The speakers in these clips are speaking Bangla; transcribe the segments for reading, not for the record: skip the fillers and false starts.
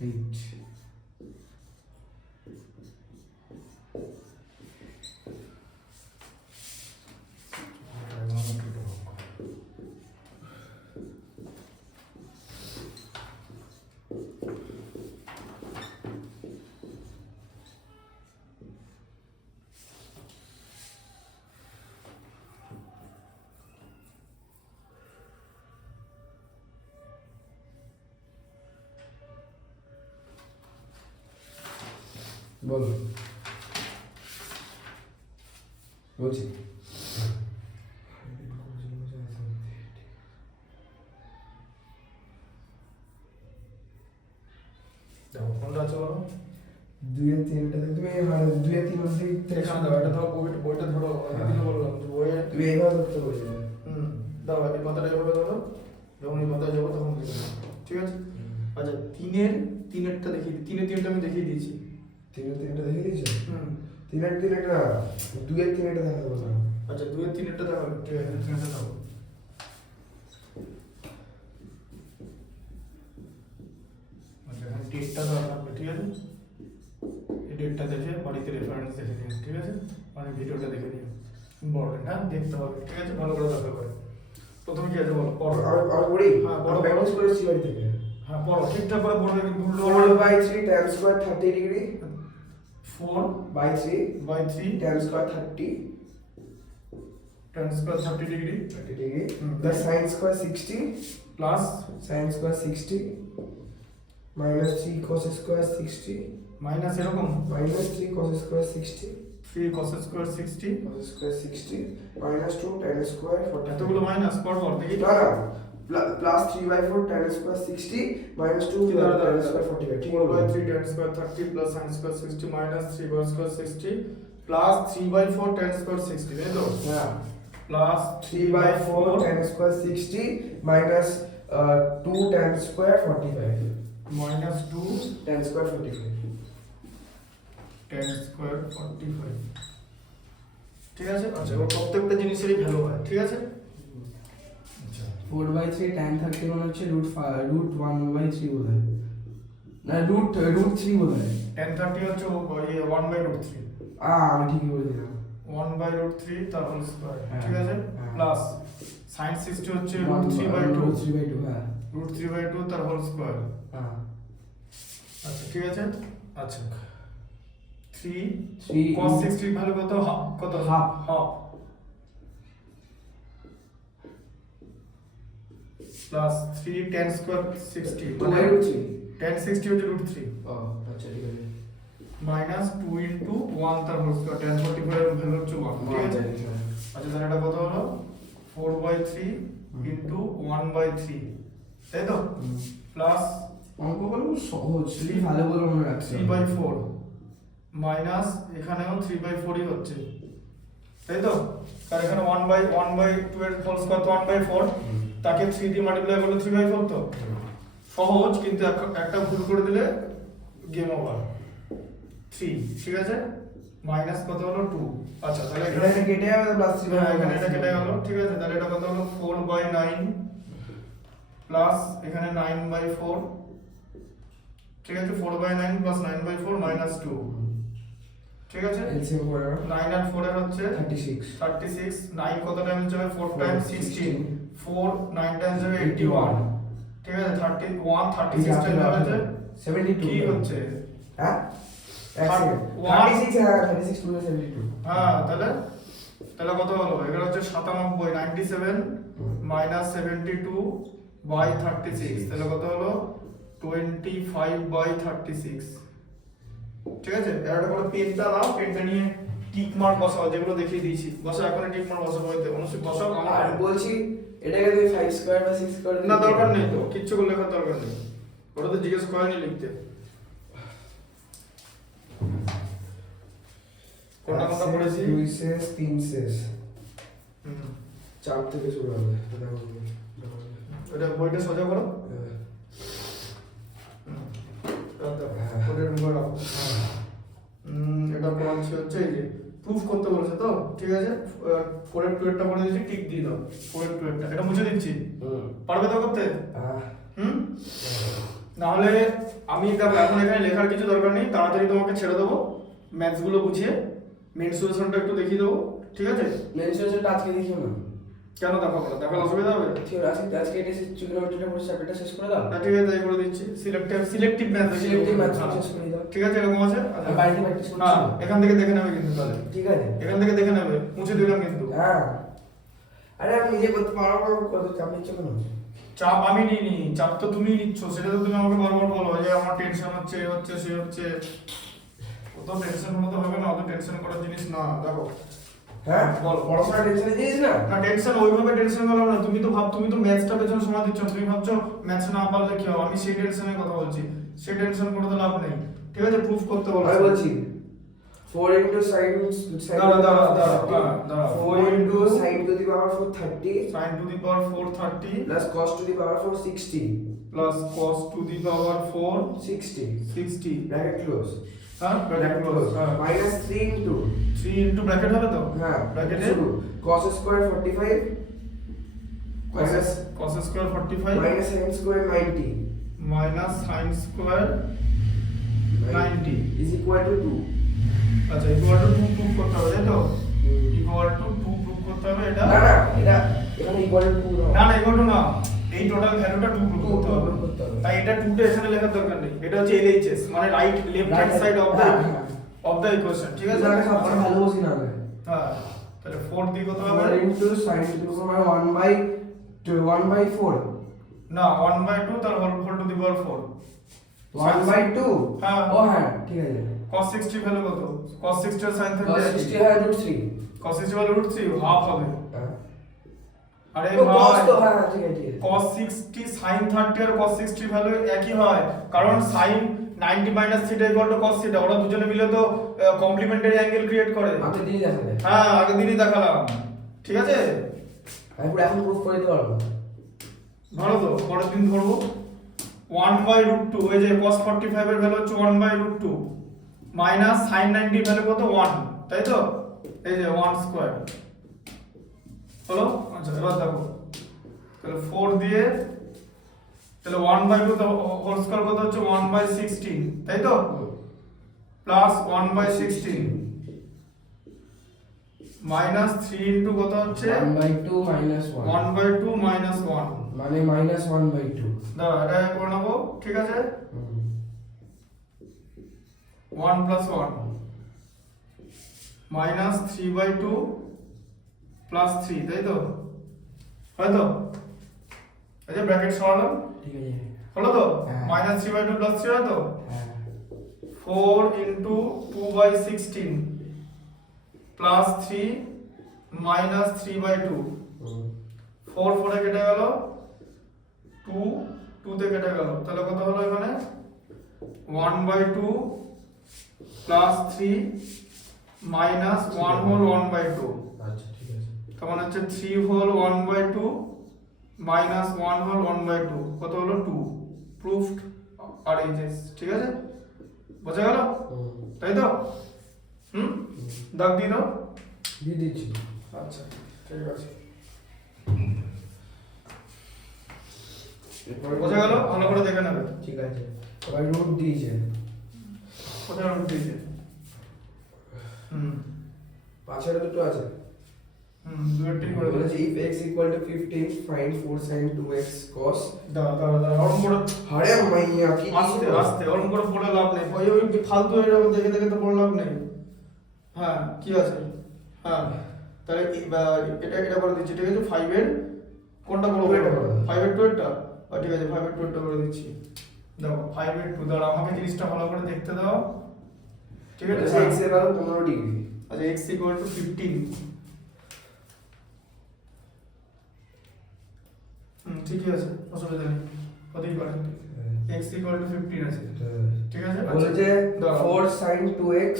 8 বলো বলছি দেখো কোনটা আছে বলো? 2 এর 3টা তুমি 2 এর 3 অবধি এখানে দাও, এটা ধরো বইটা ধরো, আমি বললাম যে বইয়ে তুমি এইভাবে করতে বলছো। দাও এই পাতাটা এভাবে ধরো, যখন এই পাতায় যাবো তখন লিখে দেবো, ঠিক আছে? আচ্ছা তিনেরটা দেখিয়ে তিনটা আমি দেখিয়ে দিয়েছি। 3 এর 3টা দেখে দিয়েছো? 3 এর 3টা 2 এর 3টা দেখাতে বলো। আচ্ছা 2 এর 3টা দেখো, ঠিক আছে? 3টা দেখো। আচ্ছা এখন ডেটটা দেওয়া থাকবে, ঠিক আছে? এই ডেটটা দেখে বাড়িতে রেফারেন্স দেখে নিও, ঠিক আছে? মানে ভিডিওটা দেখে নিও, ইম্পর্টেন্ট, হ্যাঁ দেখতে হবে, ঠিক আছে? ভালো করে দেখতে হবে। প্রথমে কি আছে বলো, পড়ো। আর পড়ি? হ্যাঁ পড়ো, প্র্যাকটিস করেছি বাড়ি থেকে। হ্যাঁ পড়ো, ঠিকঠাক করে পড়বে, কিন্তু 4/3 tan square 30 degree 4/3 tan square 30 tan square 30 degree 30 degree plus sin square 60 plus sin square 60 minus 3 cos square 60 minus এরকম minus 3 cos square 60 3 cos square 60 cos square 60 minus 2 tan square 40 এতগুলো মাইনাস পর দেখি। না plus 3/4 tan square 60 minus 2 tan square 45 ঠিক আছে 4/3 tan square 30 plus sin square 60 minus 3 square 60 plus 3/4 tan square 60 তাই তো? হ্যাঁ plus 3/4 tan square 60 minus 2 tan square 45 minus 2 tan square 45 tan square 45, ঠিক আছে? আচ্ছা এবার প্রত্যেকটা জিনিসেরই ভ্যালু হয়, ঠিক আছে? আচ্ছা 4/3 tan 30 মানে হচ্ছে √1/3 বোধহয় না √3 বোধহয় tan 30 হচ্ছে ওই 1/√3 আমি ঠিকই বলেছিলাম 1/√3 তার হোল স্কয়ার, হ্যাঁ, ঠিক আছে? হ্যাঁ। প্লাস sin 60 হচ্ছে √3/2 3/2 হ্যাঁ √3/2 তার হোল স্কয়ার। হ্যাঁ আচ্ছা ঠিক আছে। আচ্ছা 3 3 cos 60 এর ভ্যালু কত? কত? হাফ প্লাস 3 tan square 60 মানে মানে √3 tan 60 হচ্ছে √3 ও আচ্ছা ঠিক আছে মাইনাস 2 into 1 তার হোল স্কয়ার, tan 45 এর ভ্যালু হচ্ছে 1, ঠিক আছে? আচ্ছা তাহলে এটা কত হলো? 4/3 into 1/3 তাই তো? প্লাস অঙ্কগুলো সহজ যদি ভালো করে মনে রাখতে 3/4 মাইনাস এখানেও 3/4 ই হচ্ছে, তাই তো? কারণ এখানে 1/2 এর হোল স্কয়ার তো 1/4, তাকে 3 দিয়ে মাল্টিপ্লাই করলে 3/4 তো সহজ, কিন্তু একটা ভুল করে দিলে গেম ওভার। 3 ঠিক আছে, মাইনাস কত হলো 2। আচ্ছা তাহলে এটা কেটে যাবে প্লাস 3 হ্যাঁ এখানে এটা কেটে গেল, ঠিক আছে? তাহলে এটা কত হলো 4/9 প্লাস এখানে 9/4, ঠিক আছে? 4/9 প্লাস 9/4 মাইনাস 2, ঠিক আছে? এলসিএম করে 9 আর 4 এর হচ্ছে 36 9 কত টাইমস যাবে? 4 টাইমস 16 4 9 টাইমস যাবে 81, ঠিক আছে? 31 36 টাইমস যাবে 72 কি হচ্ছে? হ্যাঁ 36 হ্যাঁ 36 2 72 হ্যাঁ তাহলে কত হলো? এগুলো হচ্ছে 97 97 মাইনাস 72 বাই 36, তাহলে কত হলো? 25/36, ঠিক আছে? এর করে পেনটা নাও, পেনটা নিয়ে টিক মার্ক বসাও, যেগুলো দেখিয়ে দিয়েছি বসাও, এখন টিক মার্ক বসাবো, বইতে অনুষ্ঠিত বসাও। আর বলছি এটাকে তুমি 5 স্কয়ার বা 6 স্কয়ার না দরকার নেই তো, কিচ্ছু করে লেখার দরকার নেই, ওটা তো জিজ্ঞেস করেনি লিখতে। কোনটা কোনটা পড়েছি? 2 শেষ 3 শেষ হুম 4 থেকে শুরু হবে এটা বইটা সোজা করো, এটা বলছে হচ্ছে এই যে প্রুফ করতে বলেছে তো, ঠিক আছে? 4 এর 2 এরটা করে দিয়েছি, টিক দিয়ে দাও। 4 এর 2 এরটা এটা মুছে দিচ্ছি, পারবে তো করতে? না হলে আমি দেখো এখন এখানে লেখার কিছু দরকার নেই, তাড়াতাড়ি তোমাকে ছেড়ে দেবো ম্যাথস গুলো বুঝিয়ে মেন সলিউশনটা একটু দেখিয়ে দেবো, ঠিক আছে? মেনসুরেশনটা আজকে দেখিও না। কেন দেখাবো না? দেখালে অসুবিধা হবে? ঠিক আছে, আজকে এটা ট্রিগোনোমেট্রিটা পুরো চ্যাপ্টারটা শেষ করে দাও। ঠিক আছে, তাই করে দিচ্ছি। সিলেক্টিভ ম্যাথ শেষ করে দাও। ঠিক আছে, এরকম আছে। আর বাড়িতে প্র্যাকটিস করছি। হ্যাঁ, এখান থেকে দেখে নেবে কিন্তু তাহলে। ঠিক আছে, এখান থেকে দেখে নেবে, মুছে দিলাম কিন্তু। হ্যাঁ। আরে আমি নিজে করতে পারবো, কত চাপ নিচ্ছ কেন? চাপ আমি নিইনি, চাপ তো তুমি নিচ্ছ। সেটা তো তুমি আমাকে বারবার বলো যে আমার টেনশন হচ্ছে, এ হচ্ছে, সে হচ্ছে। অত টেনশন হতে হবে না, অত টেনশন করার জিনিস না। দেখো, হ্যাঁ বলো। পড়াশোনা টেনশনে দিস না। না, টেনশন ওইভাবে টেনশন করলাম না। তুমি তো ম্যাথসটা পেছনে সময় দিচ্ছ, তুমি ভাবছো ম্যাথস না পারলে কি হবে। আমি সেই টেনশনের কথা বলছি, সেই টেনশন করে তো লাভ নেই। ঠিক আছে, প্রুফ করতে বলো। আমি বলছি 4 into sin দাঁড়া 4 into sin to the power 430 sin to the power 430 plus cos to the power 460 plus cos to the power 60 460 bracket close, হ্যাঁ bracket close, minus 3 into 3 into bracket হবে তো, হ্যাঁ ব্র্যাকেটে শুরু cos square 45 minus cos square 45 minus sin square 90 minus sin square 90 is equal to 2. আচ্ছা, ইকুয়াল টু 2 প্রুফ করতে হবে, তাই তো? ইকুয়াল টু 2 প্রুফ করতে হবে। এটা না এটা এখানে equal to 2 না, ইকুয়াল টু না, এই টোটাল ভ্যালুটা 2 প্রুফ করতে হবে। করতে হবে। তাই এটা 2 টা এখানে লেখার দরকার নেই। এটা হচ্ছে LHS, মানে right left hand side of the equation. ঠিক আছে, আমি সবচেয়ে ভালো বুঝি না। হ্যাঁ, তাহলে 4 দিয়ে কত হবে? 4 into sin to the power 1/4 না, 1/2 তার হোল টু দি পাওয়ার 4 1/2 হ্যাঁ। ও হ্যাঁ ঠিক আছে। cos 60 ভ্যালু কত? cos 60 এর sin 30 cos 60 হয় √3 cos 60 ভ্যালু √3 হাফ হবে। আরে ও ভাই, cos তো হ্যাঁ ঠিক আছে। cos 60 sin 30 আর cos 60 ভ্যালু একই হয়, কারণ sin 90 minus theta equal to cos theta, ওরা দুজনে মিলে তো কমপ্লিমেন্টারি অ্যাঙ্গেল ক্রিয়েট করে। আচ্ছা দিদি দেখাবে। হ্যাঁ, আগের দিনই দেখালাম। ঠিক আছে, আমি পুরো এখন প্রুফ করে দিতে পারবো। ধরো তো, পরের দিন ধরবো 1/√2। এই যে cos 45 এর ভ্যালু হচ্ছে 1/√2 মাইনাস sin 90 এর ভ্যালু কত? 1, তাই তো? এই যে 1 স্কয়ার হলো। আচ্ছা, এবার দেখো, তাহলে 4 দিয়ে তাহলে 1/2 হোল স্কয়ার কত হচ্ছে? 1/16, তাই তো? প্লাস 1/16 মাইনাস 3 ইনটু কত হচ্ছে? 1/2 minus 1 1/2 মাইনাস 1, মানে minus 1/2। দাও এটা করে নেবো। ঠিক আছে, 1 plus 1 minus 3/2 plus 3, তাই তো? হয়তো এই যে ব্র্যাকেট সরালাম, ঠিক আছে হলো তো? হ্যাঁ। minus 3/2 plus 3 হয়তো? হ্যাঁ 4 into 2/16 plus 3 minus 3/2 4 4 এ কেটে গেল, 2 2 তে কেটে গেল, তাহলে কত হলো এখানে? 1/2 plus 3 minus 1 whole 1/2, আচ্ছা ঠিক আছে। তার মানে হচ্ছে 3 whole 1/2 minus 1 whole 1/2 কত হলো? 2 প্রুফড RHS। ঠিক আছে, বোঝা গেল? তাই তো? দাগ দিয়ে দাও। দিয়ে দিচ্ছি। আচ্ছা, ঠিক আছে, বোঝা গেল? ভালো করে দেখে নেবে। ঠিক আছে, এবার রুট দিয়েছে। কোথায় রুট দিয়েছে? পাশের দুটো আছে। দুটো করে বলেছে বলেছি। if x equal to 15 find 4 sin 2x cos। দাঁড়া ওরম করে আরে মাইয়া কি আস্তে আস্তে ওরম করে পড়ে লাভ নেই। ওই ফালতু এরকম দেখে দেখে তো পড়ে লাভ নেই। হ্যাঁ, কি আছে? হ্যাঁ, তাহলে এটা করে দিচ্ছি। ঠিক আছে, 5 এর কোনটা বড়? 5 এর 2 এরটা। ঠিক আছে, 5 এর 2 এরটা করে দিচ্ছি। দেখো 5 এর 2, দাঁড়া আমাকে জিনিসটা ভালো করে দেখতে দাও। ঠিক আছে, x এর ভ্যালু 15 ডিগ্রি। আচ্ছা, x equal to 15। ঠিকই আছে, অসুবিধা নেই, হতেই পারে। x equal to 15 আছে। ঠিক আছে, বলেছে 4 sin 2x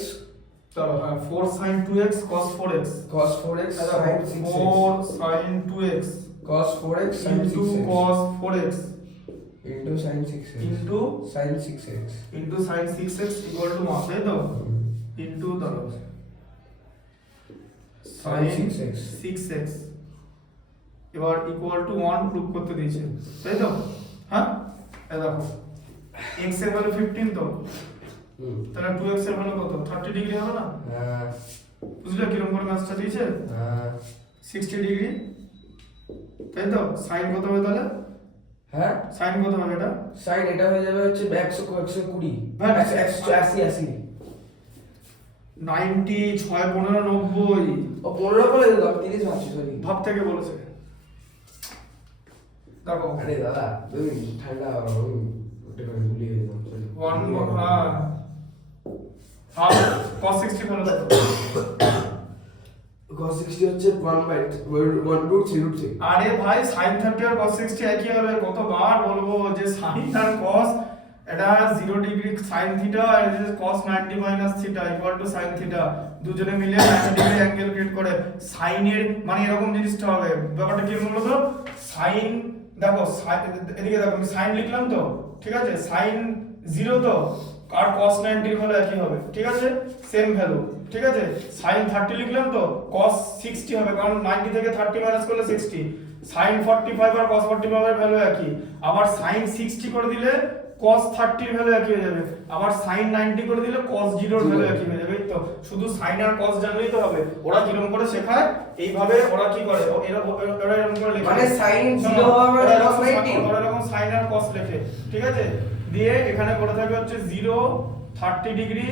দাঁড়াও, হ্যাঁ 4 sin 2x cos 4x cos 4x sin 6x 4 sin 2x cos 4x sin into 6x cos 4x into sin 6x into sin 6x into sin 6x equal to মাস, তাই তো? into দাঁড়াও sin 6x 6x এবার ইকুয়াল টু 1 প্রুফ করতে দিয়েছে, তাই তো? হ্যাঁ, এই দেখো x এর ভ্যালু 15 তো, হুম তাহলে 2x এর ভ্যালু কত 30 ডিগ্রি হবে না? হ্যাঁ বুঝলে কিরকম করে ম্যাথটা দিয়েছে? হ্যাঁ 60 ডিগ্রি, তাই তো? সাইন কত হবে তাহলে? হ্যাঁ সাইন কত হবে এটা? সাইন এটা হয়ে যাবে হচ্ছে 120 হ্যাঁ, 180 90 6 15 90 ও 15 বলে দিলাম 30 ভাবছি সরি ভাব থেকে বলেছে। দেখো আরে দাদা তুমি ঠান্ডা আমি ওটা করে ভুলিয়ে দিলাম সরি 1 হ্যাঁ হাফ cos 60 ফেলে দাও। cos 60 হচ্ছে 1/√3 আরে ভাই sin 30 আর cos 60 একই হবে। কতবার বলবো যে sin আর cos এটা 0 ডিগ্রি sin থিটা আর এটা cos 90 minus theta equal to sin theta, দুজনে মিলে 90 ডিগ্রি অ্যাঙ্গেল ক্রিয়েট করে। sin এর মানে এরকম জিনিসটা হবে। ব্যাপারটা কি বলতো, sin দেখো এদিকে দেখো আমি sin লিখলাম তো, ঠিক আছে? sin 0 তো আর cos 90 এর ভ্যালু একই হবে, ঠিক আছে? সেম ভ্যালু, ঠিক আছে? sin 30 লিখলাম তো cos 60 হবে, কারণ 90 থেকে 30 মাইনাস করলে 60। sin 45 আর cos 45 এর ভ্যালু একই। আবার sin 60 করে দিলে cos 30 এর ভ্যালু একই হয়ে যাবে। আবার sin 90 করে দিলে cos 0 এর ভ্যালু একই হয়ে যাবে। এই তো শুধু sin আর cos জানলেই তো হবে। ওরা কিরকম করে শেখায় এইভাবে ওরা কি করে, ওরা এরকম করে লেখে মানে sin 0 হবে cos 90 ওরা এরকম sin আর cos লেখে, ঠিক আছে? দিয়ে এখানে করে থাকে হচ্ছে 0 30 ডিগ্রি,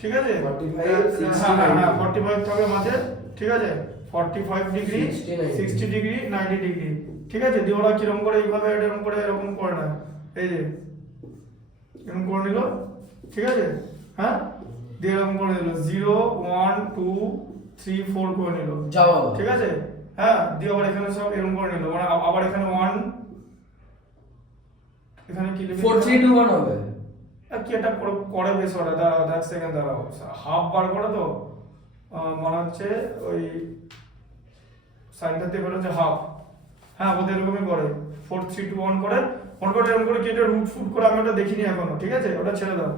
ঠিক আছে? 45 60 হ্যাঁ 45 থাকে মাঝে, ঠিক আছে? 45 ডিগ্রি 60 ডিগ্রি 90 ডিগ্রি, ঠিক আছে? দিয়ে ওরা কিরকম করে এইভাবে এরকম করে না, এই যে এরকম করে নিল, ঠিক আছে? হ্যাঁ দিয়ে এরকম করে দিল 0 1 2 3 4 করে নিল, যাও ঠিক আছে? হ্যাঁ দিয়ে আবার এখানে সব এরকম করে নিল, মানে আবার এখানে 1 এখানে কি লিখে 4321 হবে কি এটা করে বেশ ওরা দেখ সেকেন্ড দাঁড়াও হাফ বার করে তো মনে হচ্ছে ওই সাইনটাতে বলে যে হাফ, হ্যাঁ ওদের এরকমই করে 4321 করে ফোন করে এরকম করে কি এটা রুট ফুট করে আমি ওটা দেখিনি এখনো, ঠিক আছে? ওটা ছেড়ে দাও।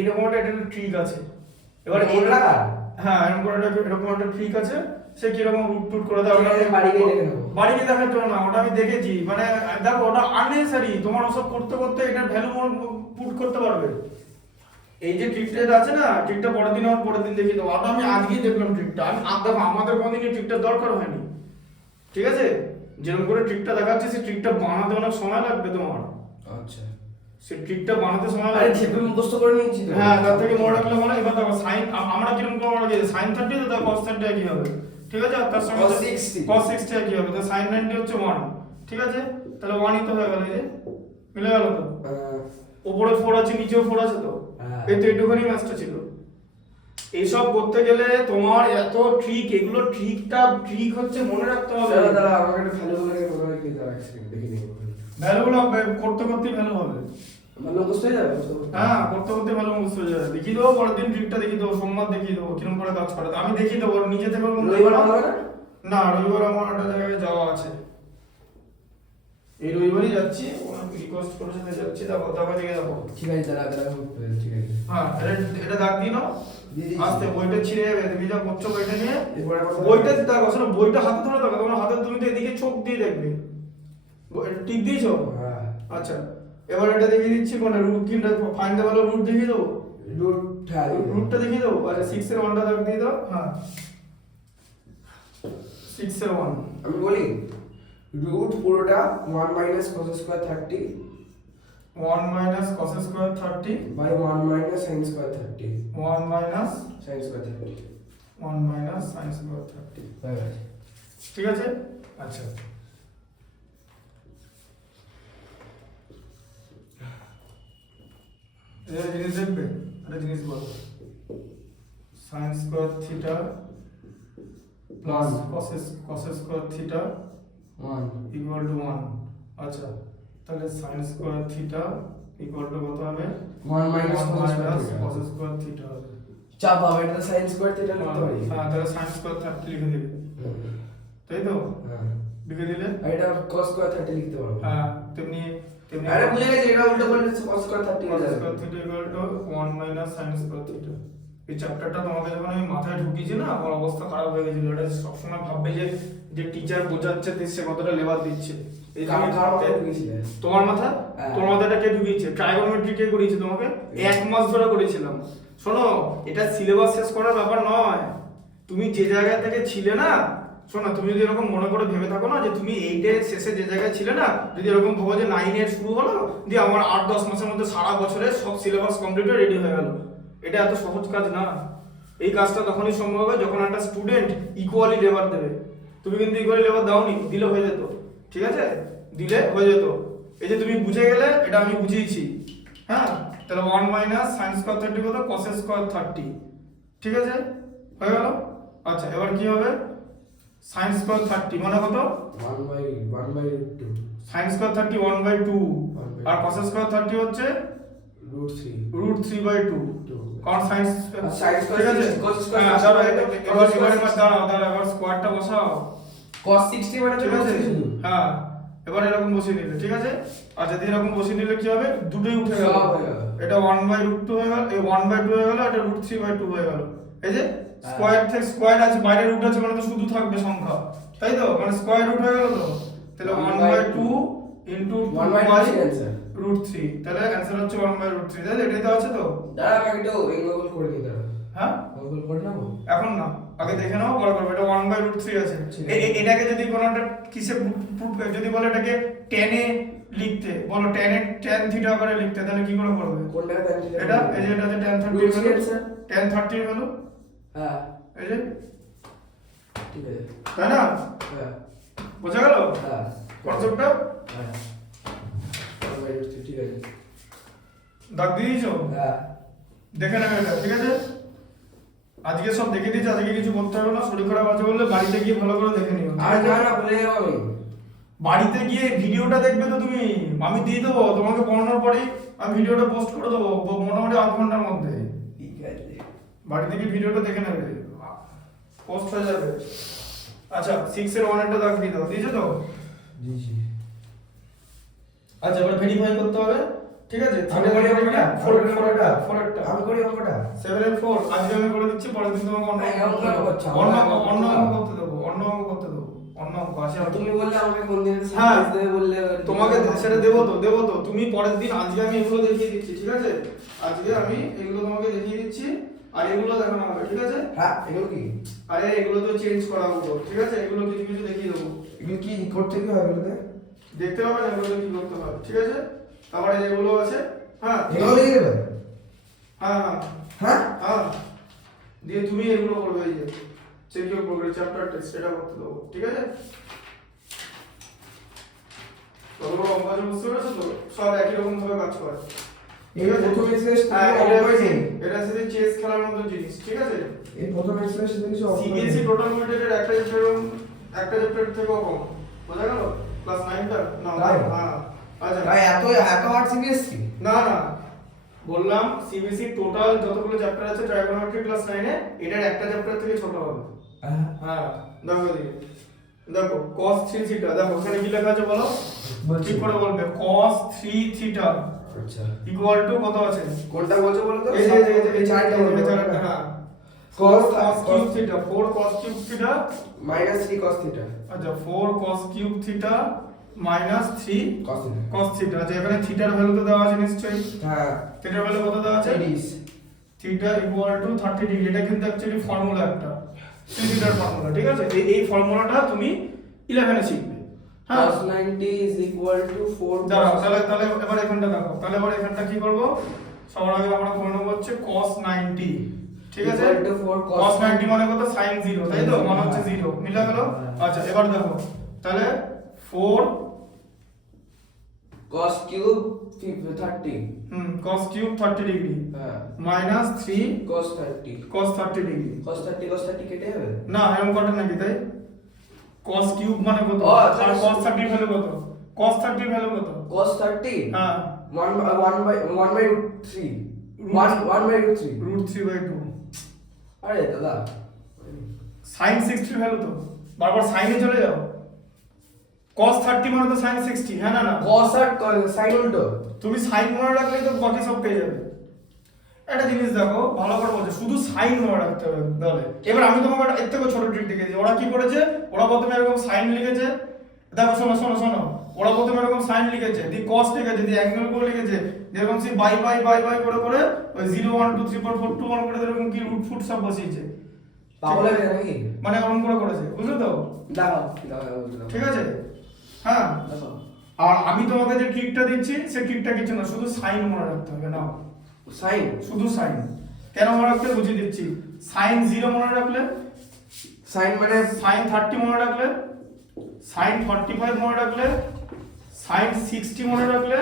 এরকম একটা ট্রিক আছে। এবার মনে রাখা হ্যাঁ এরকম একটা ট্রিক আছে, সে কিরকম রুট টুট করে দাও। বাড়ি গিয়ে দেখে নেবো। বাড়ি গিয়ে দেখার জন্য না, ওটা আমি দেখেছি। মানে দেখো ওটা আননেসেসারি, তোমার ওসব করতে করতে এটার ভ্যালু পুট করতে পারবে। এই যে ট্রিকটা আছে না, ট্রিকটা পরের দিন আর পরের দিন দেখিয়ে দেবো। ওটা আমি আজকেই দেখলাম ট্রিকটা। দেখো আমাদের কোনোদিন এই ট্রিকটার দরকার হয়নি, ঠিক আছে? যেরকম করে ট্রিকটা দেখাচ্ছে সেই ট্রিকটা বানাতে অনেক সময় লাগবে তোমার। আচ্ছা সেই ট্রিকটা বানাতে সময় আরে লাগবে। ছেপে মুখস্থ করে নিয়েছি তো হ্যাঁ তার থেকে মনে রাখলে মনে। এবার দেখো সাইন আমরা কিরকম করে মনে রাখি, সাইন 30 তো তার cos 30 একই হবে, ঠিক আছে? আর তার সঙ্গে cos 60 cos 60 একই হবে, তো sin 90 হচ্ছে 1, ঠিক আছে? তাহলে 1 ই তো হয়ে গেল, এই যে মিলে গেল তো। উপরে 4 আছে নিচেও 4 আছে তো, এই তো এইটুখানি ম্যাচটা ছিল। এইসব করতে গেলে তোমার এত ট্রিক, এগুলো ট্রিক হচ্ছে মনে রাখতে হবে। দাদা আমাকে একটা ভালো করে কোথাও কি দাঁড়া এক্সপেরিমেন্ট দেখে নিব ভ্যালুগুলো করতে করতেই ভ্যালু হবে। ভালো মুখস্থ হয়ে যাবে হ্যাঁ করতে করতে ভালো মুখস্থ হয়ে যাবে। দেখিয়ে দেবো পরের দিন ট্রিকটা দেখিয়ে দেবো, সোমবার দেখিয়ে দেবো কিরকম করে কাজ করে। আমি দেখিয়ে দেবো নিজে থেকে। রবিবার হবে না? না রবিবার আমার একটা জায়গায় যাওয়া আছে, এই রবিবারই যাচ্ছি। অনেক রিকোয়েস্ট করেছে তাই যাচ্ছি। দেখো দেখে যাবো, ঠিক আছে দাদা ঠিক আছে। হ্যাঁ এটা দাগ দিই না আস্তে, বইটা ছিঁড়ে যাবে। তুমি যা করছো বইটা নিয়ে, এরপর আবার বইটা দেখো আসলে বইটা হাতে ধরে দেখো, তোমার হাতের তুমি তো এদিকে চোখ দিয়ে দেখবে। টিক দিয়েছো? হ্যাঁ আচ্ছা এবার এটা দেখিয়ে দিচ্ছি, মানে রুট কিনটা ফাইন্ড দ্য ভ্যালু রুট দেখিয়ে দেবো। রুটটা দেখিয়ে দেবো। আচ্ছা 6 এর 1টা দাগ দিয়ে দাও। হ্যাঁ 6 এর 1 আমি বলি রুট পুরোটা 1 minus cos square 30 1 minus cos square 30 by 1 minus sin square 30 1 minus sin square 30 1 minus sin square 30, হয়ে গেছে ঠিক আছে? আচ্ছা এই জিনিস দেখবে, একটা জিনিস বলো, sin square theta plus cos square theta 1 equal to 1। আচ্ছা তাহলে sin square theta equal to কত হবে? 1 মাইনাস cos স্কয়ার থিটা হবে। চাপ হবে এটা sin স্কয়ার থিটা লিখতে পারি। হ্যাঁ তাহলে sin স্কয়ার 30 লিখে দিবে, তাই তো? হ্যাঁ লিখে দিলে আর এটা cos স্কয়ার 30 লিখতে পারবো। হ্যাঁ তেমনি আরে বুঝে গেছি, এটা উল্টো করলে cos স্কয়ার 30 হয়ে যাবে। cos square theta equal to 1 minus sin square theta. এই চ্যাপ্টারটা তোমাকে যখন আমি মাথায় ঢুকিয়েছি না, আমার অবস্থা খারাপ হয়ে গেছিল। এটা সবসময় ভাববে যে টিচার বোঝাচ্ছে সে কতটা লেবার দিচ্ছে। এই কার তুমি- মাথায় ঢুকিয়েছিলে? তোমার মাথা হ্যাঁ। তোমার মাথাটা কে ঢুকিয়েছে? ট্রাইগোনোমেট্রি কে করিয়েছে তোমাকে? 1 মাস ধরে করেছিলাম। শোনো, এটা সিলেবাস শেষ করার ব্যাপার নয়। তুমি যে জায়গা থেকে ছিলে না, শোনো, তুমি যদি এরকম মনে করে ভেবে থাকো না যে তুমি 8 এর শেষে যে জায়গায় ছিলে না, যদি এরকম ভাবো যে 9 এর শুরু হলো দিয়ে আমার 8-10 মাসের মধ্যে সারা বছরে সব সিলেবাস কমপ্লিট হয়ে রেডি হয়ে গেল, এটা এত সহজ কাজ না। এই কাজটা তখনই সম্ভব হবে যখন একটা স্টুডেন্ট ইকুয়ালি লেবার দেবে। তুমি কিন্তু ইকুয়ালি লেবার দাওনি, দিলে হয়ে যেত, ঠিক আছে? দিলে হয়ে যেত। এই যে তুমি বুঝে গেলে, এটা আমি বুঝিয়েছি, হ্যাঁ? তাহলে 1 মাইনাস সাইন স্কয়ার 30 কত? কস স্কয়ার 30, ঠিক আছে? হয়ে গেল। আচ্ছা, এবার কি হবে? সাইন স্কয়ার 30 মানে কত? 1/2 সাইন স্কয়ার 30 1/2, আর কস স্কয়ার 30 হচ্ছে √3 √3/2। কারণ সাইন sin square ঠিক আছে, cos square হ্যাঁ, cos দাঁড়াও, square এবার cos square দাঁড়াও, এবার স্কোয়ারটা বসাও, cos 60 মানে ঠিক আছে? শুধু হ্যাঁ, এবার এরকম বসিয়ে নিলে, ঠিক আছে? আর যদি এরকম বসিয়ে নিলে কি হবে? দুটোই উঠে গেল, সব হয়ে গেল। এটা 1/√2 হয়ে গেল, এই 1/2 হয়ে গেল, এটা √3/2 হয়ে গেল। এই যে স্কোয়ার থেকে স্কোয়ার আছে, বাইরে রুট আছে, মানে তো শুধু থাকবে সংখ্যা, তাই তো? মানে স্কোয়ার রুট হয়ে গেল তো। তাহলে 1/2 ইনটু 1/2 answer। √3, তাহলে অ্যানসার হচ্ছে 1/√3, তাই তো? এটাই তো আছে তো? দাঁড়া আমি একটু এঙ্গল করে নিতে হবে। হ্যাঁ, এঙ্গল করে নেবো। এখন না, আগে দেখে নাও, পরে করবে। এটা 1/√3 আছে। ঠিক আছে। এটাকে যদি কোনো একটা কিসে প্রুফ, যদি বলে এটাকে tan এ লিখতে, বলো tan এ tan থিটা করে লিখতে, তাহলে কি করে করবে? কোনটাকে tan theta এটা করবো? এই যে এটা যে tan 30 √3 হলো, answer। tan 30 হলো, হ্যাঁ এই যে, ঠিক আছে। তাই না? হ্যাঁ বোঝা গেল হ্যাঁ কনসেপ্টটা? হ্যাঁ 1/2 ঠিক আছে। দাগ দিয়ে দিয়েছো? হ্যাঁ দেখে নেবে এটা, ঠিক আছে? আজকে সব দেখে দিয়েছি, আজকে কিছু করতে হবে না। শরীর খারাপ আছে বললে বাড়িতে গিয়ে ভালো করে দেখে নিও, ঠিক আর আছে? না না ভুলে যাবো আমি। বাড়িতে গিয়ে ভিডিওটা দেখবে তো তুমি, আমি দিয়ে দেবো তোমাকে পড়ানোর পরেই, আমি ভিডিওটা পোস্ট করে দেবো মোটামুটি 8 ঘন্টার মধ্যে। ঠিক আছে। বাড়িতে গিয়ে ভিডিওটা দেখে নেবে, পোস্ট হয়ে যাবে। আচ্ছা, 6 এর 1 এরটা দাগ দিয়ে দাও, দিয়েছো তো? জি জি। আচ্ছা, এবার ভেরিফাই করতে হবে, ঠিক আছে? আমি করি অঙ্কটা? ফোরটা আমি করি অঙ্কটা? 7 এর 4 আজকে আমি করে দিচ্ছি, পরের দিন তোমাকে অন্য হ্যাঁ, অঙ্ক অঙ্ক করছো, অন্য অঙ্ক অন্য করতে অঙ্ক দাও। করতে দেবো, অন্য অঙ্ক করতে দেবো, অন্য অঙ্ক আসে। আর তুমি বললে আমাকে কোন দিন হ্যাঁ, সারপ্রাইজ দেবে বললে তোমাকে সেটা দেবো তো তুমি পরের দিন। আজকে আমি এগুলো দেখিয়ে দিচ্ছি, ঠিক আছে? আজকে আমি এগুলো তোমাকে দেখিয়ে দিচ্ছি, আর এগুলো দেখানো হবে, ঠিক আছে? হ্যাঁ এগুলো কি? আরে এগুলো তো চেঞ্জ করা হলো, ঠিক আছে? এগুলো কিছু কিছু দেখিয়ে দেবো, এগুলো কি করতে কি হবে এগুলোতে? দেখতে হবে না এগুলো কি করতে হবে, ঠিক আছে? তারপরে যেগুলো আছে, হ্যাঁ এগুলো লিখে দেবে? হ্যাঁ হ্যাঁ হ্যাঁ হ্যাঁ, দিয়ে তুমি এগুলো করবে, এই যে check your progress chapter test, এটা করতে দেবো, ঠিক আছে? তোমরা অঙ্ক বুঝতে পেরেছো তো? সব একই রকম ভাবে কাজ করে। এই প্রথম এক্সারসাইজ হ্যাঁ, থেকে অঙ্ক নেই। এটা শুধু চেস খেলার মতো জিনিস, ঠিক আছে? এই প্রথম এক্সারসাইজ থেকে কিছু অঙ্ক নেই। সিবিএসই টোটাল মিডেটের একটা চ্যাপ্টার থেকেও কম, বোঝা গেল? ক্লাস 9টা না? তাই? হ্যাঁ। আচ্ছা, তাই এত এত হার্ড সিবিএসসি? না না, বললাম সিবিএসই টোটাল যতগুলো চ্যাপ্টার আছে ট্রাইগোনোমেট্রি ক্লাস 9 এ, এটার একটা চ্যাপ্টার থেকে ছোট হবে। হ্যাঁ, দেখো এদিকে, দেখো cos 3 থিটা, দেখো ওখানে কি লেখা আছে বলো, বলছি। ঠিক করে বলবে। cos 3 থিটা আচ্ছা ইকুয়াল টু কত আছে? কোনটা বলছো বলো তো? এই যে এই চারটা চারটা, বলবে। চারটা, হ্যাঁ। cos cos cube theta, 4 cos cube theta, -3 cos theta. আচ্ছা 4 cos cube theta minus 3 cos theta. cos theta. আচ্ছা, এখানে থিটার ভ্যালু তো দেওয়া আছে নিশ্চয়ই, হ্যাঁ থিটার ভ্যালু কত দেওয়া আছে? 30। Theta equal to 30 degree. এটা কিন্তু অ্যাকচুয়ালি ফর্মুলা একটা, থিটার ফর্মুলা, ঠিক আছে? এই ফর্মুলাটা তুমি 11 এ শিখবে, হ্যাঁ? cos 90 is equal to 4 দাঁড়াও, তাহলে এবার এখানটা দেখো, তাহলে এবার এখানটা কি করব? সবার আগে আমরা করে নেবো হচ্ছে cos 90, ঠিক আছে? Equal to 4 cos 90 মানে কত? sin 0, তাই তো? মানে হচ্ছে 0, মিলা গেল? আচ্ছা, এবার দেখো, তাহলে 4 cos cube 30। cos cube 30 degree হ্যাঁ minus 3 cos 30। cos 30 degree. cos 30 কেটে যাবে? না, এরকম কটা নাকি, তাই? cos কিউব মানে কত? ও, আর তাহলে cos 30 ভ্যালু কত? cos 30 ভ্যালু কত? cos 30 হ্যাঁ, 1/√3। 1/√3। √3/2। আরে দাদা sin 60 ভ্যালু তো, বারবার সাইনে চলে যাও। cos 30 মানে তো sin 60, হ্যাঁ না না? cos আর sin উল্টো। তুমি সাইন মনে রাখলে তো বাকি সব পেয়ে যাবে। একটা জিনিস দেখো, ভালো করে বলছে, শুধু সাইন মনে রাখতে হবে তাহলে। এবার আমি তোমাকে এর থেকে ছোট ট্রিক দেখিয়েছি। ওরা কি করেছে? ওরা প্রথমে এরকম সাইন লিখেছে, দেখো শোনো শোনো শোনো, ওরা প্রথমে এরকম সাইন লিখেছে, দি কস লিখেছে, দি অ্যাঙ্গেল করে লিখেছে, যেরকম সে বাই করে করে ওই 0 1 2 3 4 4 2 1 করে এরকম কি রুট ফুট সব বসিয়েছে। পাগল হয়ে গেছে নাকি? মানে এমন করে করেছে, বুঝলে তো? দাও ঠিক আছে, হ্যাঁ। আর আমি তোমাকে যে ট্রিকটা দিচ্ছি সেই ট্রিকটা কিছু না, শুধু সাইন মনে রাখতে হবে। নাও সাইন, শুধু সাইন কেন মনে রাখতে বুঝিয়ে দিচ্ছি। সাইন 0 মনে রাখলে, সাইন মানে সাইন 30 মনে রাখলে, সাইন 45 মনে রাখলে, সাইন 60 মনে রাখলে,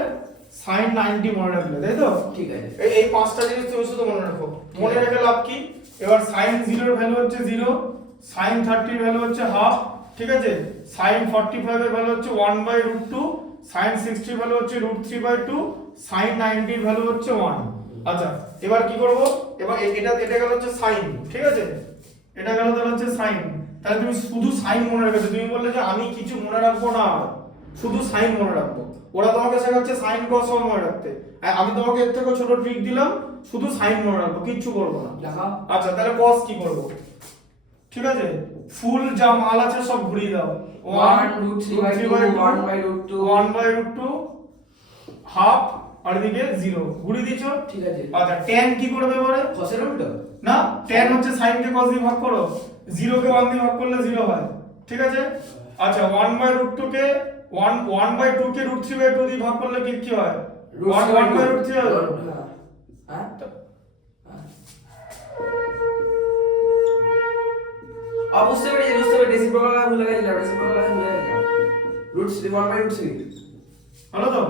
সাইন 90 মনে রাখলে, তাই তো? ঠিক আছে। এই পাঁচটা জিনিস তুমি শুধু মনে রাখো। মনে রেখে লাভ কি? এবার সাইন 0 এর ভ্যালু হচ্ছে 0, সাইন 30 এর ভ্যালু হচ্ছে হাফ, ঠিক আছে? সাইন 45 এর ভ্যালু হচ্ছে 1/√2, সাইন 60 এর ভ্যালু হচ্ছে √3/2, সাইন 90 এর ভ্যালু হচ্ছে 1। আচ্ছা, এবার কি করব? এবার এটা গেল হচ্ছে সাইন, ঠিক আছে? এটা গেল তাহলে হচ্ছে সাইন। তাহলে তুমি শুধু সাইন মনে রাখবে। তুমি বললে যে আমি কিছু মনে রাখবো না, শুধু সাইন মনে রাখবো। ওরা তোমাকে শেখাচ্ছে সাইন কস সব মনে রাখতে। আমি তোমাকে এর থেকে ছোট ট্রিক দিলাম, শুধু সাইন মনে রাখবো, কিচ্ছু করবো না। আচ্ছা, তাহলে কস কি করব? ঠিক আছে, ফুল যা মাল আছে সব ঘুরিয়ে দাও। 1/√2 হাফ আর এদিকে 0 ঘুরিয়ে দিছো, ঠিক আছে। আচ্ছা, tan কি করবে এবারে? কসের উল্টো না, tan হচ্ছে sin কে cos দিয়ে ভাগ করো, 0 কে 1 দিয়ে ভাগ করলে 0 হয়, ঠিক আছে? আচ্ছা, 1/√2 কে 1/2 কে √3/2 দিয়ে ভাগ করলে কি হয়? 1/√3 হয়। হ্যাঁ, বুঝতে পেরেছি। রেসিপ্রোকাল ভুলে গেছিলাম, √3 1/√3 হলো তো?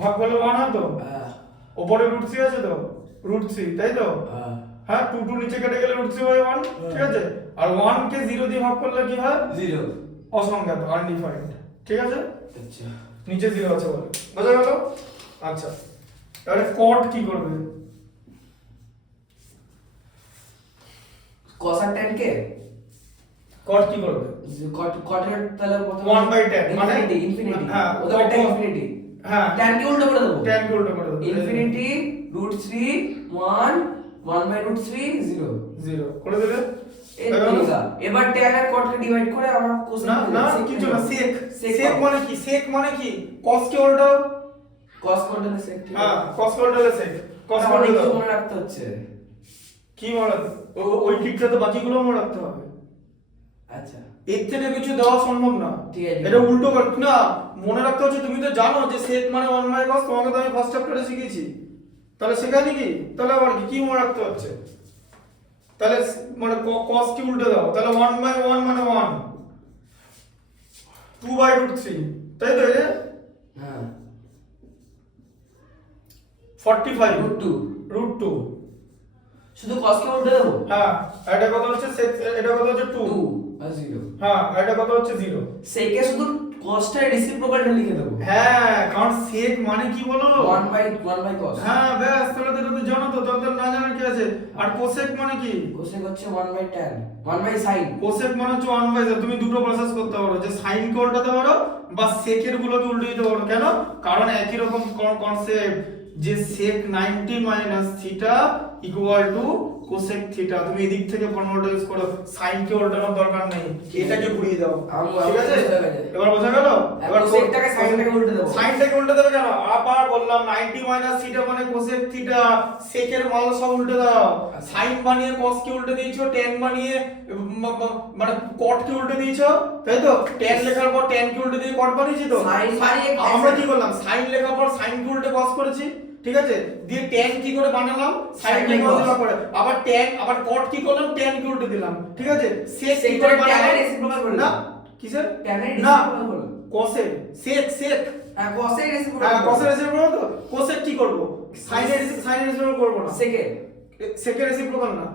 ভাগ করলে 1 হয় তো? উপরে √3 আছে তো, √3, তাই তো? হ্যাঁ, 2 2 নিচে কেটে গেলে √3/1, ঠিক আছে? আর 1 কে 0 দিয়ে ভাগ করলে কি হয়? 0, অসংজ্ঞাত, আনডিফাইন্ড, ঠিক আছে? আচ্ছা, নিচে 0 আছে বলে বোঝা গেল? আচ্ছা, এবারে কট কি করবে? cos আর tan কে কট কি করবে? কটের তাহলে প্রথমে 1/10 মানে ইনফিনিটি। হ্যাঁ, ওটা একটা ইনফিনিটি। হ্যাঁ, tan কে উল্টো করে দেবো। tan কে উল্টো করে দেবো। ইনফিনিটি √3 1 1/√3 0 0 করে দিলে এবার tan আর cot কে ডিভাইড করে আমরা কোসাইন না কিছু না, sec মানে কি? sec মানে কি? cos কে উল্টাও, cos করলে sec, ঠিক আছে? হ্যাঁ, cos কে উল্টালে sec, cos মানে উল্টালে কিছু মনে রাখতে হচ্ছে। কি মনে রাখতে? ওই ঠিকটা তো বাকিগুলো মনে রাখতে হবে। আচ্ছা, এর থেকে কিছু দেওয়া সম্ভব না, ঠিক আছে। এটা উল্টো কর না, মনে রাখতে হচ্ছে। তুমি তো জানো যে sec মানে 1/cos, তোমাকে তো আমি ফার্স্ট চ্যাপ্টারে শিখিয়েছি। তাহলে শেখানি কি? তাহলে আবার কি মনে রাখতে হচ্ছে? তাহলে মানে cos কি উল্টে দাও, তাহলে 1/1 মানে 1, 2/√3, তাই তো? এটা হ্যাঁ, 45 √2 √2, শুধু cos কে উল্টে দেবো। হ্যাঁ, এটা কত হচ্ছে sec, এটা কত হচ্ছে 2, 2 আর 0। হ্যাঁ, এটা কত হচ্ছে 0। sec এ শুধু cos টা রেসিপ্রোকালটা লিখে দেবো। হ্যাঁ, কারণ sec মানে কি বলো? 1/cos। হ্যাঁ, ব্যাস, তাহলে তো এটা তো জানো তো, তাহলে না জানার কি আছে? আর cosec মানে কি? cosec হচ্ছে 1/tan 1/sin। cosec মানে হচ্ছে 1/sin। তুমি দুটো প্রসেস করতে পারো, যে sin কে উল্টাতে পারো বা sec এর গুলোকে উল্টে দিতে পারো। কেন? কারণ একই রকম কনসেপ্ট, যে sec 90 - theta equal to cosec theta. তুমি এদিক থেকে ফর্মুলাটা ইউজ করো, sin কে উল্টানোর দরকার নেই, এটাকে ঘুরিয়ে দাও, ঠিক আছে? এবার বোঝা গেল? এবার cosecটাকে sinটাকে উল্টে দেবো। সাইনটাকে উল্টে দেবে কেন? আবার বললাম 90 - থিটা মানে cosec থিটা, sec এর মান সব উল্টে দাও। sin বানিয়ে cos কে উল্টে দিয়েছো, tan বানিয়ে মানে cot কে উল্টে দিয়েছো, তাই তো? tan লেখার পর tan কে উল্টে দিয়ে cot বানিয়েছি তো। আমরা কি করলাম? sin লেখার পর sin কে উল্টে cos করেছি, ঠিক আছে? দিয়ে tan কি করে বানালাম? sin কে cos দিয়ে করে। আবার tan, আবার cot কি করলাম? tan কে উল্টে দিলাম, ঠিক আছে? sec কি করে বানালাম? না, কিসের? tan এর না, রেসিপ্রোকাল করো। cosec, sec, হ্যাঁ, cos এর রেসিপ্রোকাল। হ্যাঁ, cos এর রেসিপ্রোকাল তো। cosec কি করব? sin এর রেসিপ্রোকাল করব না। sec এর sec এর রেসিপ্রোকাল না,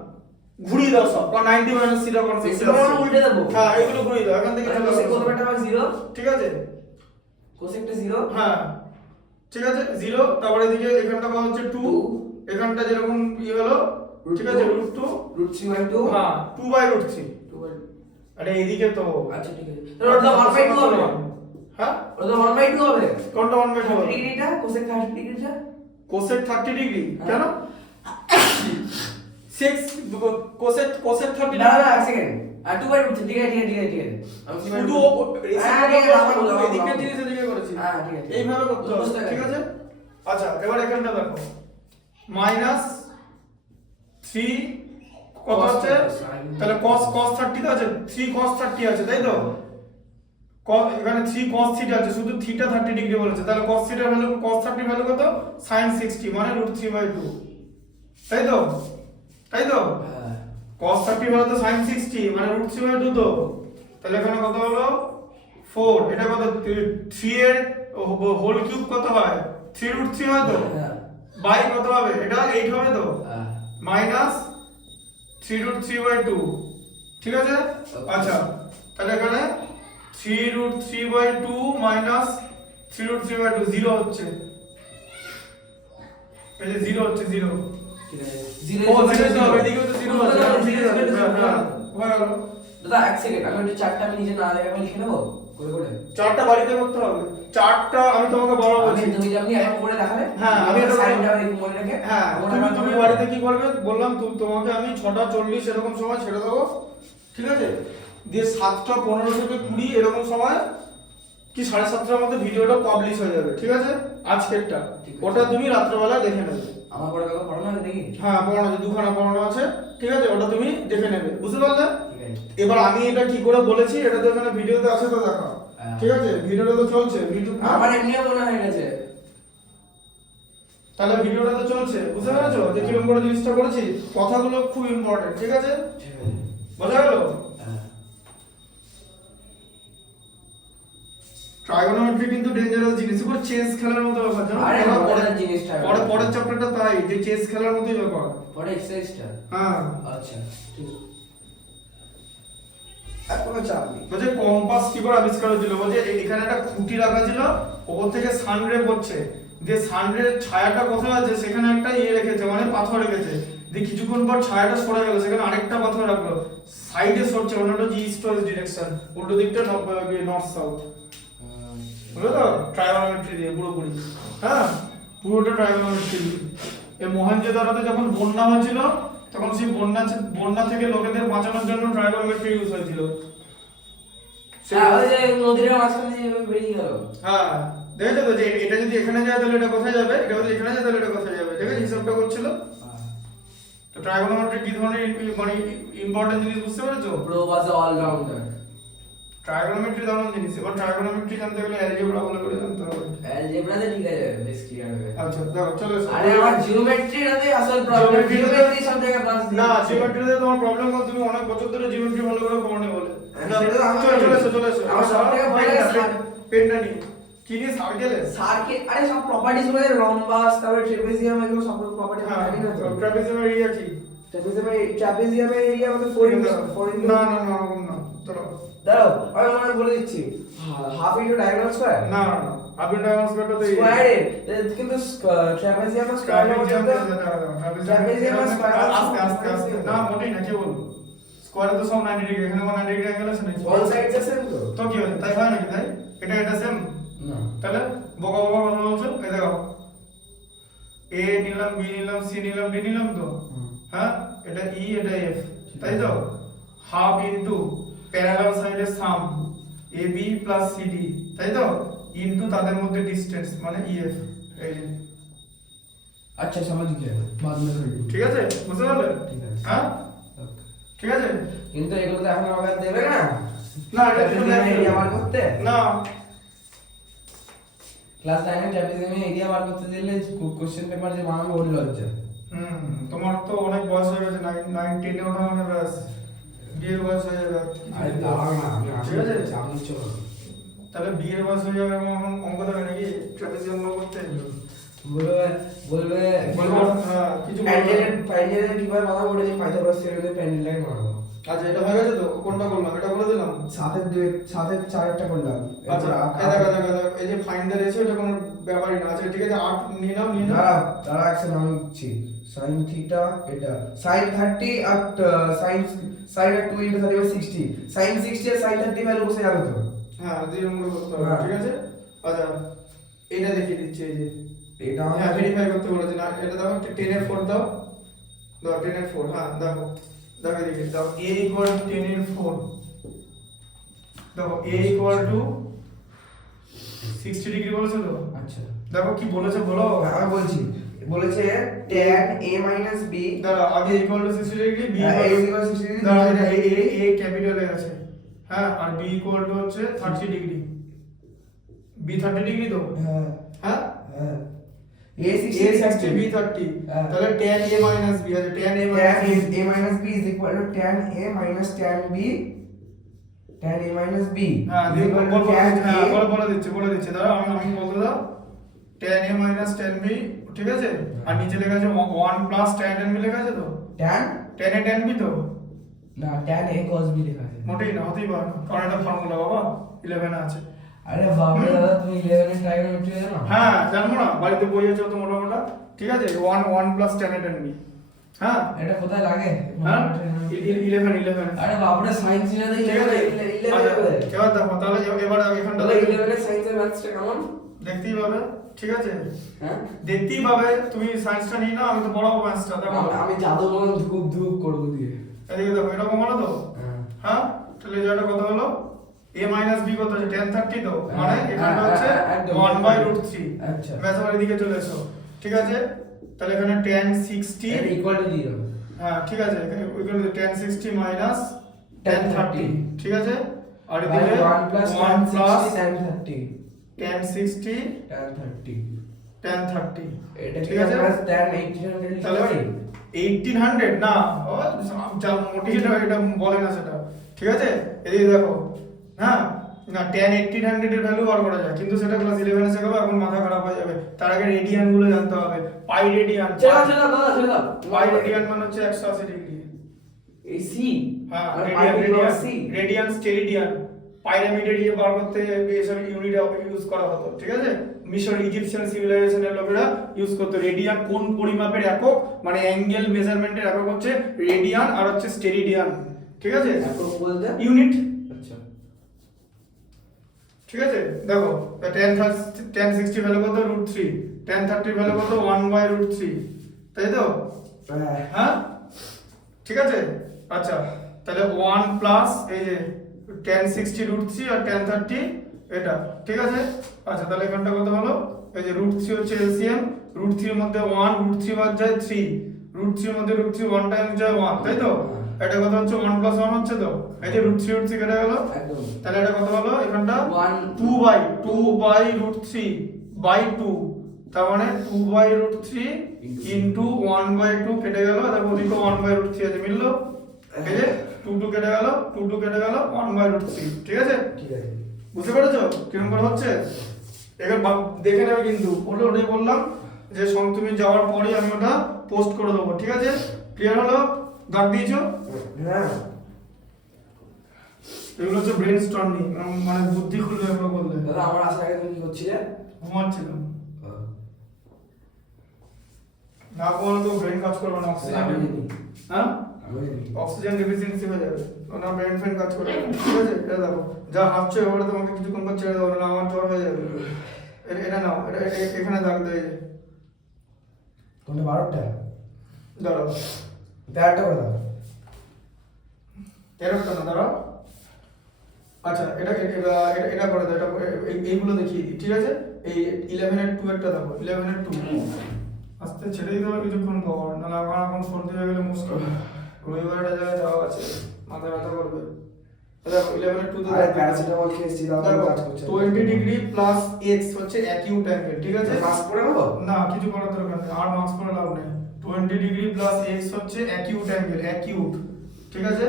ঘুরিয়ে দাও সব। কারণ 90 - থিটা কনসেপ্ট রেসিপ্রোকাল উল্টে দেবো। হ্যাঁ, এগুলো ঘুরিয়ে দাও, এখান থেকে চলে cosec আসো। কতটা হবে 0, ঠিক আছে? cosecটা 0। হ্যাঁ, ঠিক আছে, 0। তারপরে এদিকে এখানটা কত হচ্ছে 2, এখানটা যেরকম হলো, ঠিক আছে, √2 √3/2। হ্যাঁ, 2/√3। আরে এদিকে তো, আচ্ছা, ঠিক আছে। তাহলে ওটা 1/2 হবে। হ্যাঁ, ওটা 1/2 হবে। কোনটা 1/2 হবে? ডিগ্রিটা cosec 30 ডিগ্রিটা cosec 30 ডিগ্রি কেন? সিক্স কোসেট 30 না না এক সেকেন্ড আর 2/2 ঠিক আছে আমি শুধু হ্যাঁ, ঠিক আছে, আমার বলো, এদিকে আমার জিনিস এদিকে করেছি হ্যাঁ ঠিক আছে এইভাবে করতে হবে বুঝতে ঠিক পেরেছি। আছে আচ্ছা এবার এখানটা দেখো মাইনাস 3 কত Cos আছে sin। তাহলে cos 30 তো আছে 3 cos 30 আছে তাই তো এখানে 3 cos থিটা আছে শুধু থিটা 30 ডিগ্রি বলেছে তাহলে cos থিটার ভ্যালু cos 30 ভ্যালু কত sin 60 মানে √3/2 তাই তো হ্যাঁ cos 30 ভ্যালু তো sin 60 মানে √3/2 তো তাহলে এখানে কত হলো 4 এটা কত 3 এর হোল কিউব কত হয় 3√3 হয় তো হ্যাঁ বাই কত হবে এটা 8 হবে তো হ্যাঁ মাইনাস 3√3/2 ঠিক আছে আচ্ছা তাহলে এখানে 3√3/2 মাইনাস 3√3/2 0 হচ্ছে এই যে 0 হচ্ছে 0 ঠিক আছে ও 0 তো হবে এদিকেও তো 0 আছে হ্যাঁ হয়ে গেল দাদা এক সেকেন্ড আমি একটু চারটা আমি নিজে না দেখে আমি লিখে নেবো করে চারটা বাড়িতে করতে হবে চারটা আমি তোমাকে বড় বলছি তুমি যেমনি এখন করে দেখাবে হ্যাঁ, আমি এটা সাইনটা একটু মনে রেখে হ্যাঁ তুমি বাড়িতে কি করবে বললাম তোমাকে আমি 6:40 এরকম সময় ছেড়ে দেবো ঠিক আছে দিয়ে 7:15 থেকে 20 এরকম সময় কি 7:30টার মধ্যে ভিডিওটা পাবলিশ হয়ে যাবে ঠিক আছে আজকেরটা ঠিক আছে। ওটা তুমি রাত্রেবেলা দেখে নেবে আমার পরে কাউকে পড়ানো আছে দেখি হ্যাঁ পড়ানো আছে দুখানা পড়ানো আছে ঠিক আছে ওটা তুমি দেখে নেবে বুঝতে পারলে ঠিক আছে এবার আমি এটা কি করে বলেছি এটা তো এখানে ভিডিওতে আছে তো দেখো হ্যাঁ। ঠিক আছে ভিডিওটা তো চলছে ভিডিও আমার এমনিও মনে হয়ে গেছে তাহলে ভিডিওটা তো চলছে বুঝতে পেরেছো যে কিরকম করে জিনিসটা করেছি কথাগুলো খুব ইম্পর্টেন্ট ঠিক আছে ঠিক আছে বোঝা গেল হ্যাঁ ট্রাইগোনোমেট্রি কিন্তু ডেঞ্জারাস জিনিস পুরো চেস খেলার মতো ব্যাপার জানো আরে পরে- মজার জিনিসটা পরের চ্যাপ্টারটা তাই যে চেস খেলার মতোই ব্যাপার পরে এক্সারসাইজটা হ্যাঁ আচ্ছা ঠিক আছে আর কোনো চাপ নেই বলছে কম্পাস কি করে আবিষ্কার হয়েছিল বলছে এখানে একটা খুঁটি রাখা ছিল ওপর থেকে সানরে পড়ছে যে সানরে ছায়াটা কোথায় আছে সেখানে একটা ইয়ে রেখেছে মানে পাথর রেখেছে দিয়ে কিছুক্ষণ পর ছায়াটা সরে গেল সেখানে আরেকটা পাথর রাখলো সাইডে সরছে ওনাটা যে ইস্ট ওয়েস্ট ডিরেকশন উল্টো দিকটা নর্থ সাউথ বুঝলো তো ট্রাইগোনোমেট্রি দিয়ে পুরোপুরি হ্যাঁ পুরোটা ট্রাইগোনোমেট্রি দিয়ে এই মহেঞ্জোদারোতে যখন বন্যা হয়েছিল তখন সেই বন্যা থেকে লোকেদের বাঁচানোর জন্য ট্রাইগোনোমেট্রি ইউজ হয়েছিল হ্যাঁ ওই যে নদীর মাঝখানে দিয়ে বেরিয়ে গেল হ্যাঁ দেখেছো তো যে এটা যদি এখানে যায় তাহলে এটা কোথায় যাবে এটা যদি এখানে যায় তাহলে এটা কোথায় যাবে ঠিক আছে হিসাবটা করছিল তো ট্রাইগোনোমেট্রি কি ধরনের মানে ইম্পর্টেন্ট জিনিস বুঝতে পেরেছো bro was all rounder trigonometry দারুণ জিনিস এবার ট্রাইগোনোমেট্রি জানতে গেলে অ্যালজেব্রা ভালো করে জানতে হবে অ্যালজেব্রাতে ঠিক আছে বেশ ক্লিয়ার হবে আচ্ছা দেখো চলো এসো। আরে আমার জিওমেট্রিটাতে আসল প্রবলেম Geometry- জিওমেট্রি সব জায়গায় বাস না জিওমেট্রিতে তোমার প্রবলেম কর তুমি অনেক বছর ধরে জিওমেট্রি ভালো করে করো না বলে সেটা তো আমার চলে এসো আমার সব থেকে ভয় লাগে পেনটা নি কি নিয়ে সার্কেলে সার্কিট আরে সব প্রপার্টিজ গুলো রম্বাস তারপরে ট্রেপেজিয়াম এগুলো সব প্রপার্টি হ্যাঁ জানি না তো ট্রাপিজিয়ামের এরিয়া কি ট্রাপেজিয়ামের এরিয়া আমাদের 4 ইন্টু 4 ইন্টু না ওরকম না চলো দাঁড়াও আমি মনে বলে দিচ্ছি হাফ ইন্টু ডায়াগোনাল স্কয়ার না আপনি ডায়াগোনাল স্কয়ারটা তো স্কয়ারের কিন্তু ট্রাপেজিয়াম স্কয়ার আস্তে না মোটেই না কে বলবো স্কয়ারে তো সব 90 ডিগ্রি এখানে 90 ডিগ্রি অ্যাঙ্গেল আছে নাকি অল সাইডস আছে তো তো কি হচ্ছে তাই হয় নাকি তাই এটা সেম না তাহলে বকা কথা বলছো এই দেখো এ নিলাম বি নিলাম সি নিলাম ডি নিলাম তো হ্যাঁ এটা ই এটা এফ তাই তো হাফ ইনটু প্যারালাল সাইডের সাম A B plus C D তাই তো ইনটু তাদের মধ্যে ডিসটেন্স মানে ইএফ এই যে अच्छा समझ गया बाद में कर लूँ ঠিক আছে বুঝতে পারলে ঠিক আছে। হ্যাঁ ঠিক আছে কিন্তু এগুলো তো এখন আমাকে দেবে না না এটা ট্রাপেজিয়াম এরিয়া বার করতে না ক্লাস 9 এ ট্রাপেজিয়াম এরিয়া বার করতে দিলে কোশ্চেন পেপার যে বানাবো ওর লজ্জা তোমার তো অনেক বয়স হয়ে গেছে 9 10 এ ওঠা মানে ব্যাস বিয়ের বয়স হয়ে যাবে আরে দাঁড়াও না আমি ঠিক আছে আমি চলো তাহলে বিয়ের বয়স হয়ে যাবে এখন অঙ্ক দেবে নাকি ট্রাপেজিয়াম করতে বলবে বলবে বলবো কিছু প্যান্ডেলের কিভাবে বানাবো ওটা দিয়ে পাইথাগোরাস থিওরেমে প্যান্ডেলটাকে বানাবো আচ্ছা এটা হয়ে গেছে তো কোনটা করলাম এটা বলে দিলাম সাথে চারটা করলাম আচ্ছা দেখো এই যে ফাইন্ডার এসে এটা কোনো ব্যাপারই না আচ্ছা ঠিক আছে 8 নিয়ে নাও দাঁড়া একসাথে আমি দিচ্ছি sin থিটা এটা sin 30 আর sin আর 2 into 30 60 sin 60 আর sin 30 ভ্যালু বসে যাবে তো হ্যাঁ যেরকম করে করতে হবে হ্যাঁ। ঠিক আছে আচ্ছা এটা দেখিয়ে দিচ্ছি এই যে এটা হ্যাঁ ভেরিফাই করতে বলেছে না এটা দাও 10 এর 4 দাও দেখো 10 এর 4, হ্যাঁ দেখো দেখো এদিকে দেখো a ইকুয়াল টু 10 এর 4, দেখো a ইকুয়াল টু 60 ডিগ্রি বলেছে তো। আচ্ছা দেখো কি বলেছে বলো। আমি বলছি, বলেছে tan a minus b দাঁড়া, আগে equal to 60 degree, b a is equal to 60 degree, দাঁড়া, এটা a ক্যাপিটালে আছে, হ্যাঁ, আর b ইকুয়াল টু হচ্ছে 30 ডিগ্রি, b 30 ডিগ্রি তো, হ্যাঁ হ্যাঁ, হ্যাঁ a 60 b 30, হ্যাঁ। তাহলে tan a minus b আছে, tan a tan minus a minus b is equal to tan a minus tan b, tan a minus b হ্যাঁ is দিয়ে equal ball to tan a বলে দিচ্ছে দাঁড়া, আমি বলতে দাও, tan a minus tan b, ঠিক আছে, আর নিচে লেখা আছে 1 plus tan b লেখা আছে তো, tan tan a tan b তো, না tan a cos b লেখা আছে। মোটেই না, হতেই পারে না, কারণ এটা ফর্মুলা বাবা 11 এ আছে। আরে বাবা দাদা তুমি 11 এর ট্রাইগোনোমেট্রি জানো? হ্যাঁ জানবো না, বাড়িতে বই আছে তো মোটামোটা, ঠিক আছে, 1 plus tan a tan b, হ্যাঁ এটা কোথায় লাগে? হ্যাঁ 11 আরে বাপরে সায়েন্স নিয়ে তো ঠিক আছে, 11 এবার দেখো তাহলে এবার এখানটা তাহলে 11 এর সায়েন্সের ম্যাথসটা কেমন? দেখতেই পাবে, ঠিক আছে, হ্যাঁ দেখতেই পাবে, তুমি সায়েন্সটা নিয়ে নাও, আমি তো পড়াবো ম্যাথসটা, দেখো আমি জাদু মন ধুপ ধুপ করব দিয়ে। এদিকে দেখো এরকম হলো তো, হ্যাঁ, তাহলে যেটা কত হলো, a minus b কত আছে, tan 30 তো, মানে এখানে হচ্ছে 1/√3, আচ্ছা ব্যাস আবার এদিকে চলে এসো, ঠিক আছে, তাহলে এখানে tan 60, এটা ইকুয়াল টু 0। হ্যাঁ ঠিক আছে, এখানে tan 60 minus tan 30, ঠিক আছে, আর এদিকে 1 plus 1 plus tan 30 tan 60 tan 30 tan 30, এটা ঠিক আছে, tan 1800 লিখতে তাহলে পারি? 1800 না, ও যা মোটি এটা বলে না সেটা, ঠিক আছে, এদিকে দেখো, হ্যাঁ, না tan 1800 এর ভ্যালু বার করা যায়, কিন্তু সেটা ক্লাস 11 এ শেখাবো, এখন মাথা খারাপ হয়ে যাবে, তার আগে রেডিয়ান গুলো জানতে হবে, পাই রেডিয়ান, চলো দাদা চলো পাই রেডিয়ান মানে হচ্ছে 180 ডিগ্রি, এই সি হ্যাঁ, আর রেডিয়ান সি রেডিয়ান স্টেরিডিয়ান, পাইরামিডের বার করতে এসব ইউনিট ইউজ করা হতো, ঠিক আছে, মিশর ইজিপশিয়ান সিভিলাইজেশনের লোকেরা ইউজ করতো, রেডিয়ান কোন পরিমাপের একক, মানে অ্যাঙ্গেল মেজারমেন্টের একক হচ্ছে রেডিয়ান আর হচ্ছে স্টেরিডিয়ান, ঠিক আছে, একক বলতে ইউনিট, আচ্ছা ঠিক আছে, দেখো tan 60 ভ্যালু কত √3, tan 30 ভ্যালু কত 1/√3, তাই তো, হ্যাঁ ঠিক আছে, আচ্ছা তাহলে 1 প্লাস এই যে tan 60 √3 আর tan 30 এটা, ঠিক আছে, আচ্ছা তাহলে এখানটা কত হলো, এই যে √3 হচ্ছে এলসিএম, √3 এর মধ্যে 1, √3 বাদ যায় 3, √3 এর মধ্যে √3 1 টাইমস যায় 1, তাই তো, এটা কত হচ্ছে 1 + 1 হচ্ছে তো, এই যে √3 কেটে গেল, একদম তাহলে এটা কত হলো, এখানটা 1 2/2/2, তার মানে 2/√3 ইনটু 1/2 কেটে গেল, দেখো ওদিকে 1/√3 আছে, মিললো, এই যে 2 কেটে গেল, 2 কেটে গেল, 1/√3, ঠিক আছে, ঠিক আছে বুঝতে পেরেছো কিরকম করে হচ্ছে, এবার দেখে নেবে, কিন্তু বললো ওটাই বললাম যে তুমি যাওয়ার পরে আমি ওটা পোস্ট করে দেবো, ঠিক আছে, ক্লিয়ার হলো, দাগ দিয়েছো, হ্যাঁ এগুলো হচ্ছে ব্রেন স্টর্মিং, মানে বুদ্ধি খুলবে এগুলো বললে, দাদা আমার আসার আগে তুমি কি করছিলে? ঘুমাচ্ছিলাম, না ঘুমালে তো ব্রেন কাজ করবে না, অক্সিজেন, হ্যাঁ অক্সিজেন ডেফিসিয়েন্সি হয়ে যাবে, না ব্রেন ফ্রেন কাজ করবে না, ঠিক আছে, এটা দেখো যা হাঁটছো এবারে তোমাকে কিছুক্ষণ পর ছেড়ে দেবো, না আমার জ্বর হয়ে যাবে, এটা নাও, এটা এখানে দাগ দেয়, কোনটা 12টা দাঁড়াও, 13টা করে দাও, 13টা না, দাঁড়াও, আচ্ছা এটা করে দাও, এটা এইগুলো দেখিয়ে দিই, ঠিক আছে, এই 11 এর 2 একটা দেখো, 11 এর 2 আস্তে ছেড়ে দিতে হবে কিছুক্ষণ পর, নাহলে আমার এখন সর্দি হয়ে গেলে মুশকিল, রবিবারটা জায়গায় যাওয়া আছে, মাথা ব্যথা করবে, দেখো 11 এর 2 আরে প্যারাসিটামল খেয়েছি দাও, কাজ করছে 20 ডিগ্রি প্লাস x হচ্ছে অ্যাকিউট অ্যাঙ্গেল, ঠিক আছে, মাস্ক পরে নেবো? না কিছু করার দরকার নেই, আর মাস্ক পরে লাভ নেই, 20 ডিগ্রি প্লাস x হচ্ছে অ্যাকিউট অ্যাঙ্গেল, অ্যাকিউট, ঠিক আছে,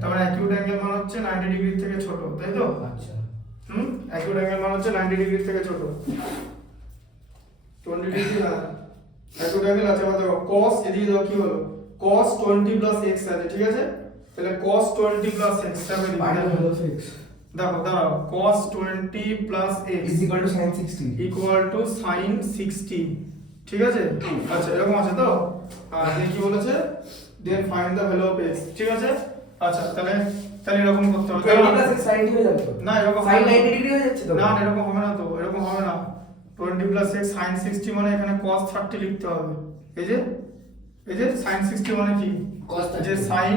তার মানে অ্যাকিউট অ্যাঙ্গেল মানে হচ্ছে 90 ডিগ্রি থেকে ছোট, তাই তো, আচ্ছা অ্যাকিউট অ্যাঙ্গেল মানে হচ্ছে 90 ডিগ্রি থেকে ছোট, 20 ডিগ্রি না, অ্যাকিউট অ্যাঙ্গেল আছে, আবার দেখো cos, এদিকে দেখো কি হলো, cos 20 plus x আছে, ঠিক আছে, তাহলে cos 20 plus x দেখো দাঁড়াও, cos 20 plus x is equal to sin 60 equal to sin 60, ঠিক আছে, আচ্ছা এরকম আছে তো, আর কি বলেছে, then find the value of x, ঠিক আছে, আচ্ছা তাহলে এরকম করতে হবে, 20 plus sin 90 হয়ে যাবে তো, না এরকম sin 90 ডিগ্রি হয়ে যাচ্ছে তো, না এরকম হবে না তো, এরকম হবে না, 20 plus x sin 60 মানে এখানে cos 30 লিখতে হবে, এই যে এই যে sin 60 মানে কি cos 30 যে sin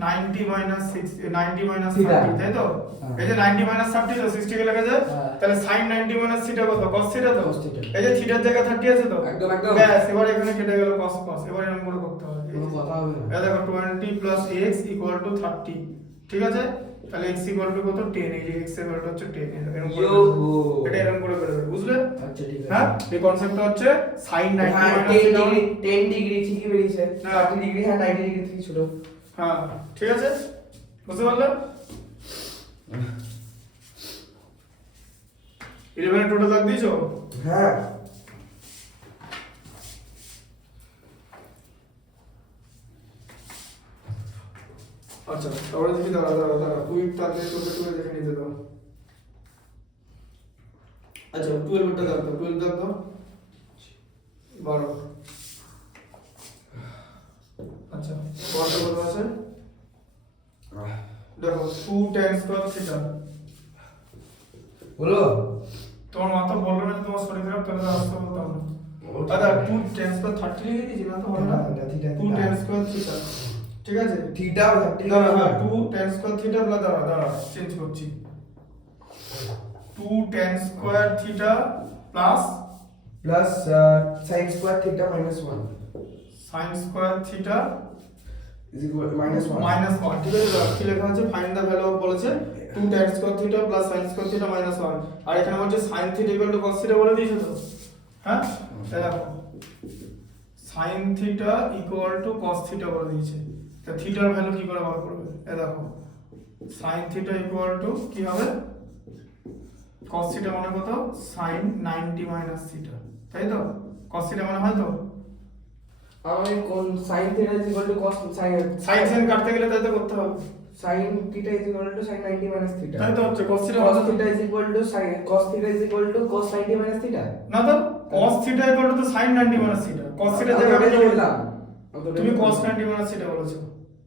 90 minus 60 90 minus Theta। 30 তাই তো হ্যাঁ। এই যে 90 minus 30 তো 60 কে লেখা যায় হ্যাঁ। তাহলে sin 90 minus theta কত cos theta তো Cos theta। এই যে থিটার জায়গায় 30 আছে তো একদম, একদম। ব্যাস এবার এখানে কেটে গেল cos cos এবার এরকম করে করতে হবে কোনো কথা হবে না। এই দেখো 20 plus x equal to 30 ঠিক আছে তাহলে x equal to কত 10 এই যে x equal to হচ্ছে 10 এরকম করে Yoho! এটা এরকম করে বেরোবে বুঝলে আচ্ছা ঠিক আছে। হ্যাঁ এই কনসেপ্টটা হচ্ছে sin 90 হ্যাঁ minus 10 theta ডিগ্রি 10 ডিগ্রি ঠিকই বেরিয়েছে হ্যাঁ। 30 ডিগ্রি হ্যাঁ 90 ডিগ্রি থেকে ছোট হ্যাঁ ঠিক আছে বুঝতে পারলে 11 টোটাল দাগ দিয়েছো হ্যাঁ আচ্ছা তাহলে দেখি দাঁড়া কুইক তাতে তোকে তুলে দেখে নিতে দাও আচ্ছা 12 টা দাও 12 দাও তো 12 আচ্ছা 12 কত আছে দেখো 2 tan স্কয়ার থিটা বলো তোমার মাথা বললো না যে তোমার শরীর খারাপ তাহলে আসতে বলতাম না আচ্ছা 2 tan স্কয়ার 30 লিখে দিয়েছি না তো হবে না হ্যাঁ, theta, 2 tan theta। Square theta ঠিক আছে থিটা 30 দাঁড়া হ্যাঁ 2 tan স্কয়ার থিটা প্লাস দাঁড়া চেঞ্জ করছি 2 tan square theta plus plus sin square theta minus 1 sin square theta is equal minus 1 minus 1 ঠিক আছে কি লেখা আছে ফাইন্ড দ্য ভ্যালু অফ বলেছে 2 tan square theta plus sin square theta minus 1 আর এখানে বলছে sin theta equal to cos theta বলে দিয়েছে তো হ্যাঁ এই দেখো sin theta equal to cos theta বলে দিয়েছে তা থিটার ভ্যালু কি করে বার করবে এই দেখো sin থিটা ইকুয়াল টু কি হবে cos থিটা মানে কত sin 90 মাইনাস থিটা তাই তো cos থিটা মানে হয় তো আমি কোন sin theta is equal to cos sin sin sin কাটতে গেলে তাই তো করতে হবে sin theta is equal to sin 90 minus theta তাই তো হচ্ছে cos theta cos theta is equal to sin cos theta is equal to cos 90 minus theta না তো cos theta equal to sin 90 minus theta cos theta আমি জায়গায় ওটাই কি বললাম তুমি cos 90 মাইনাস থিটা বলেছো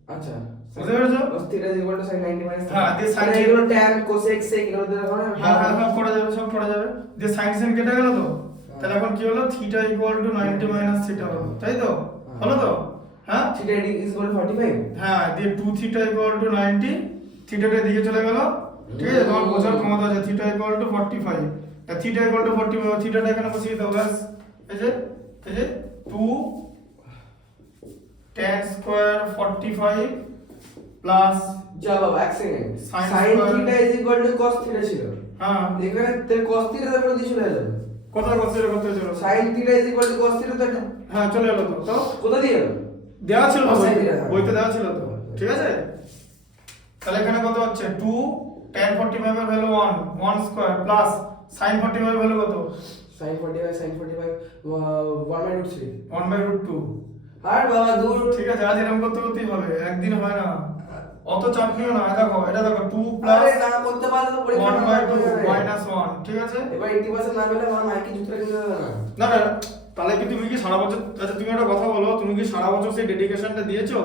আচ্ছা বুঝতে পেরেছো cos theta is equal to sin 90 minus theta হ্যাঁ, দিয়ে sin sin এগুলো tan cosec sec এগুলো দিয়ে হবে হ্যাঁ হ্যাঁ সব করা যাবে সব করা যাবে যে sin sin কেটে গেল তো তাহলে এখন কি হলো theta equal to 90 minus theta হলো তাই তো হলো তো হ্যাঁ theta is equal to 45 হ্যাঁ দিয়ে 2 থিটা ইকুয়াল টু 90 থিটাটা দিকে চলে গেল ঠিক আছে তোমার বোঝার ক্ষমতা আছে থিটা ইকুয়াল টু 45 তা থিটা ইকুয়াল টু 45 থিটাটা এখানে বসিয়ে দাও ব্যাস এই যে 2 tan স্কয়ার 45 প্লাস যা বাবা এক second Sin sin square- theta is equal to cos theta ছিল হ্যাঁ এখানে তে cos theta তারপর দিয়ে চলে এলো কত করতে চলো sin theta is equal to cos theta তো এটা হ্যাঁ চলে এলো তো তো কোথা দিয়ে এলো দেওয়া ছিল তো Sin বইতে, theta, হ্যাঁ। বইতে দেওয়া ছিল তো ঠিক আছে তাহলে এখানে কত হচ্ছে 2 tan 45 এর ভ্যালু 1 1 স্কয়ার প্লাস sin 45 এর ভ্যালু কত sin 45 1/3 1/2 আর বাবা দূর ঠিক আছে আজ এরকম করতে করতেই হবে একদিন হয় না অত চাপ নিও না এটা দেখো 2 প্লাস আরে না করতে পারলে তো পরীক্ষা 1/2 মাইনাস 1 ঠিক আছে এবার 80% না পেলে আমার মাইকে জুতো কিনে দেবে না না না তাহলে কি তুমি কি সারা বছর আচ্ছা তুমি একটা কথা বলো তুমি কি সারা বছর সেই ডেডিকেশনটা দিয়েছো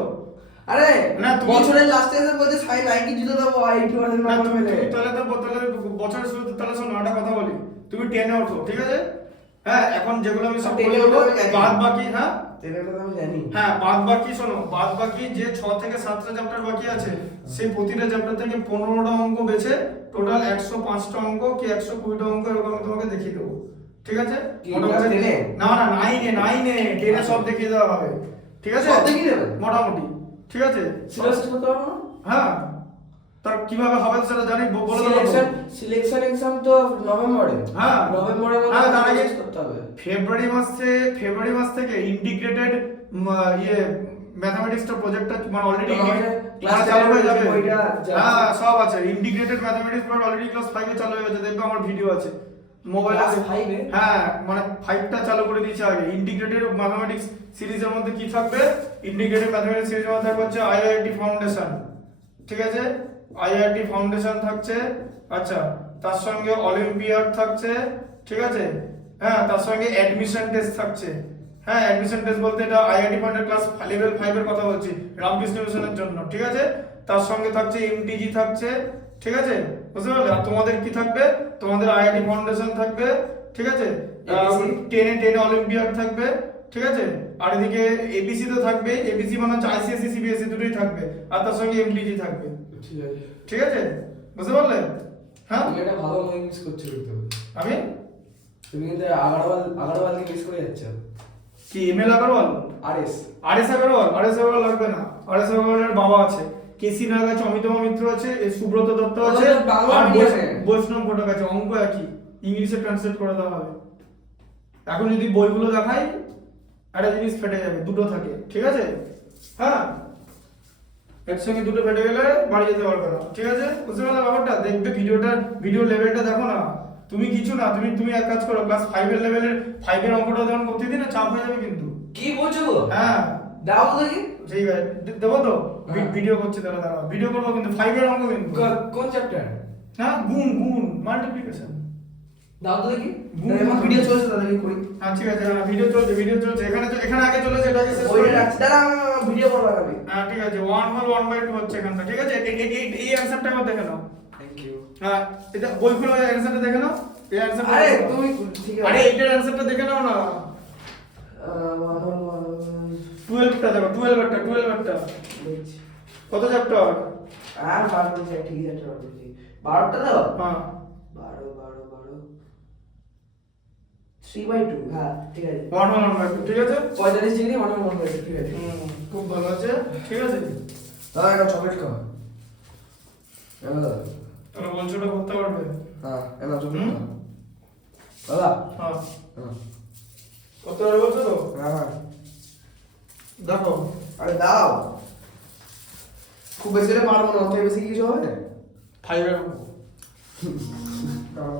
আরে না, তুমি- বছরের লাস্টে এসে বলছে সাই নাইকি জুতো দেবো 80% না না তুমি পেলে তাহলে বছরের শুরুতে তাহলে শোনো একটা কথা বলি তুমি 10 এ ওঠো ঠিক আছে হ্যাঁ এখন যেগুলো আমি সব 10 এ বলে দেবো ওঠো, আমি জানি। বাদ বাকি হ্যাঁ এটা তো আমি জানি হ্যাঁ বাদ বাকি শোনো বাদ বাকি যে 6 থেকে 7টা চ্যাপ্টার বাকি আছে সেই প্রতিটা চ্যাপ্টার থেকে 15টা অঙ্ক বেছে টোটাল 105টা অঙ্ক কি 120টা অঙ্ক এরকম আমি তোমাকে দেখিয়ে দেবো ঠিক আছে কি, মোটামুটি class 10 এ? না না 9 এ 10 এ সব দেখিয়ে দেওয়া হবে ঠিক আছে সব দেখিয়ে দেবে? মোটামুটি ঠিক আছে সিলেবাস করতে পারবো না হ্যাঁ তার কিভাবে হবে সেটা জানি বলে দেবো তো। সিলেকশন এক্সাম তো নভেম্বরে হ্যাঁ। নভেম্বরের মধ্যে হ্যাঁ, তার আগে শেষ করতে হবে ফেব্রুয়ারি মাস থেকে ইন্টিগ্রেটেড ইয়ে ম্যাথমেটিক্সটা প্রজেক্টটা মানে অলরেডি তো আমাদের ক্লাস class চালু হয়ে 10 যাবে বইটা যা হ্যাঁ সব আছে ইন্টিগ্রেটেড ম্যাথমেটিক্স পড়া অলরেডি ক্লাস 5 এ চালু হয়ে গেছে দেখবে আমার ভিডিও আছে মোবাইলে Class 5 এ? হ্যাঁ মানে 5টা চালু করে দিয়েছে আগে ইন্টিগ্রেটেড ম্যাথমেটিক্স সিরিজের মধ্যে কি থাকবে ইন্টিগ্রেটেড ম্যাথমেটিক্স সিরিজের মধ্যে থাকবে হচ্ছে আইআইটি ফাউন্ডেশন ঠিক আছে আইআইটি ফাউন্ডেশন থাকছে আচ্ছা তার সঙ্গে অলিম্পিয়াড থাকছে ঠিক আছে হ্যাঁ তার সঙ্গে অ্যাডমিশন টেস্ট থাকছে হ্যাঁ অ্যাডমিশন টেস্ট বলতে এটা আইআইটি ফান্ডের ক্লাস লেভেল 5 এর কথা বলছি রামকৃষ্ণ মিশনের জন্য ঠিক আছে তার সঙ্গে থাকছে এমটিজি থাকছে ঠিক আছে বুঝতে পারলে আর তোমাদের কি থাকবে তোমাদের আইআইটি ফাউন্ডেশন থাকবে ঠিক আছে ABC 10 এ অলিম্পিয়াড থাকবে ঠিক আছে, আর এদিকে এবিসি তো থাকবে, এবিসি মানে হচ্ছে আইসিএসসি সিবিএসসি দুটোই থাকবে, আর তার সঙ্গে এমটিজি থাকবে। ঠিক আছে। ঠিক আছে, বুঝতে পারলে? হ্যাঁ, তুমি একটা ভালো মুভি মিস করছো কিন্তু। আমি তুমি কিন্তু আগারওয়ালকে মিস করে যাচ্ছ। কি ML Agarwal? RS. RS Agarwal লাগবে না। আরএস আগরওয়ালের বাবা আছে, কেসি নাগ আছে, অমিতাভ মিত্র আছে, সুব্রত দত্ত আছে, ওদের বাংলা আর medium-এ। বৈষ্ণব ঘটক আছে। অঙ্ক একই, ইংলিশে ট্রান্সলেট করে দেওয়া হবে। এখন যদি বইগুলো দেখাই একটা জিনিস ফেটে যাবে, দুটো থাকে, ঠিক আছে? হ্যাঁ, একসঙ্গে দুটো ফেটে গেলে বাড়ি যেতে পারবে না, ঠিক আছে? বুঝতে পারলে ব্যাপারটা? দেখবে ভিডিও লেভেলটা দেখো না, তুমি কিছু না, তুমি এক কাজ করো, ক্লাস 5 এর লেভেলের 5 এর অঙ্কটা যখন করতে দিই না, চাপ হয়ে যাবে কিন্তু। কি বলছো গো? হ্যাঁ, দাও তো দেখি। ঠিক আছে, দেবো তো। হ্যাঁ। ভিডিও করছি, দাঁড়া ভিডিও করবো কিন্তু 5 এর অঙ্ক কিন্তু। কোন চ্যাপ্টার? হ্যাঁ, গুণ মাল্টিপ্লিকেশন। দাও তো দেখি। এখন ভিডিও চলছে তাদেরকে করি। হ্যাঁ ঠিক আছে, ভিডিও চলছে এখানে আগে চলেছে, এটাকে শেষ ওই করি। রাখছি, দাঁড়া ভিডিও করবো আমি। হ্যাঁ ঠিক আছে, 1 হল 1/2 হচ্ছে এখানটা, ঠিক আছে? এই অ্যানসারটা একবার দেখে নাও। Thank you. হ্যাঁ, এটা বই খুলে অ্যানসারটা দেখে নাও। এই অ্যানসারটা আরে তুমি ঠিক আছে। আরে এইটার অ্যানসারটা দেখে নাও না। 12টা দেখো, 12টা দেখছি। কত চ্যাপ্টার? আর 12 ঠিক আছে, 12টা দাও। হ্যাঁ 12 3/2, হ্যাঁ ঠিক আছে। 1 হল 1/2, ঠিক আছে? 45 ডিগ্রি 1/1, ঠিক আছে। খুব ভালো আছে, ঠিক আছে? দাদা একটা চকলেট খাও। এনে দাদা। তোমরা বলছো ওটা করতে পারবে? হ্যাঁ এনে চকলেট খাও। দাদা হ্যাঁ, হ্যাঁ করতে পারবে বলছো তো? হ্যাঁ। দেখো, আরে দাও, খুব বেশি হলে পারবো না, অত বেশি কিছু হবে। 5 এর অঙ্ক। দাও।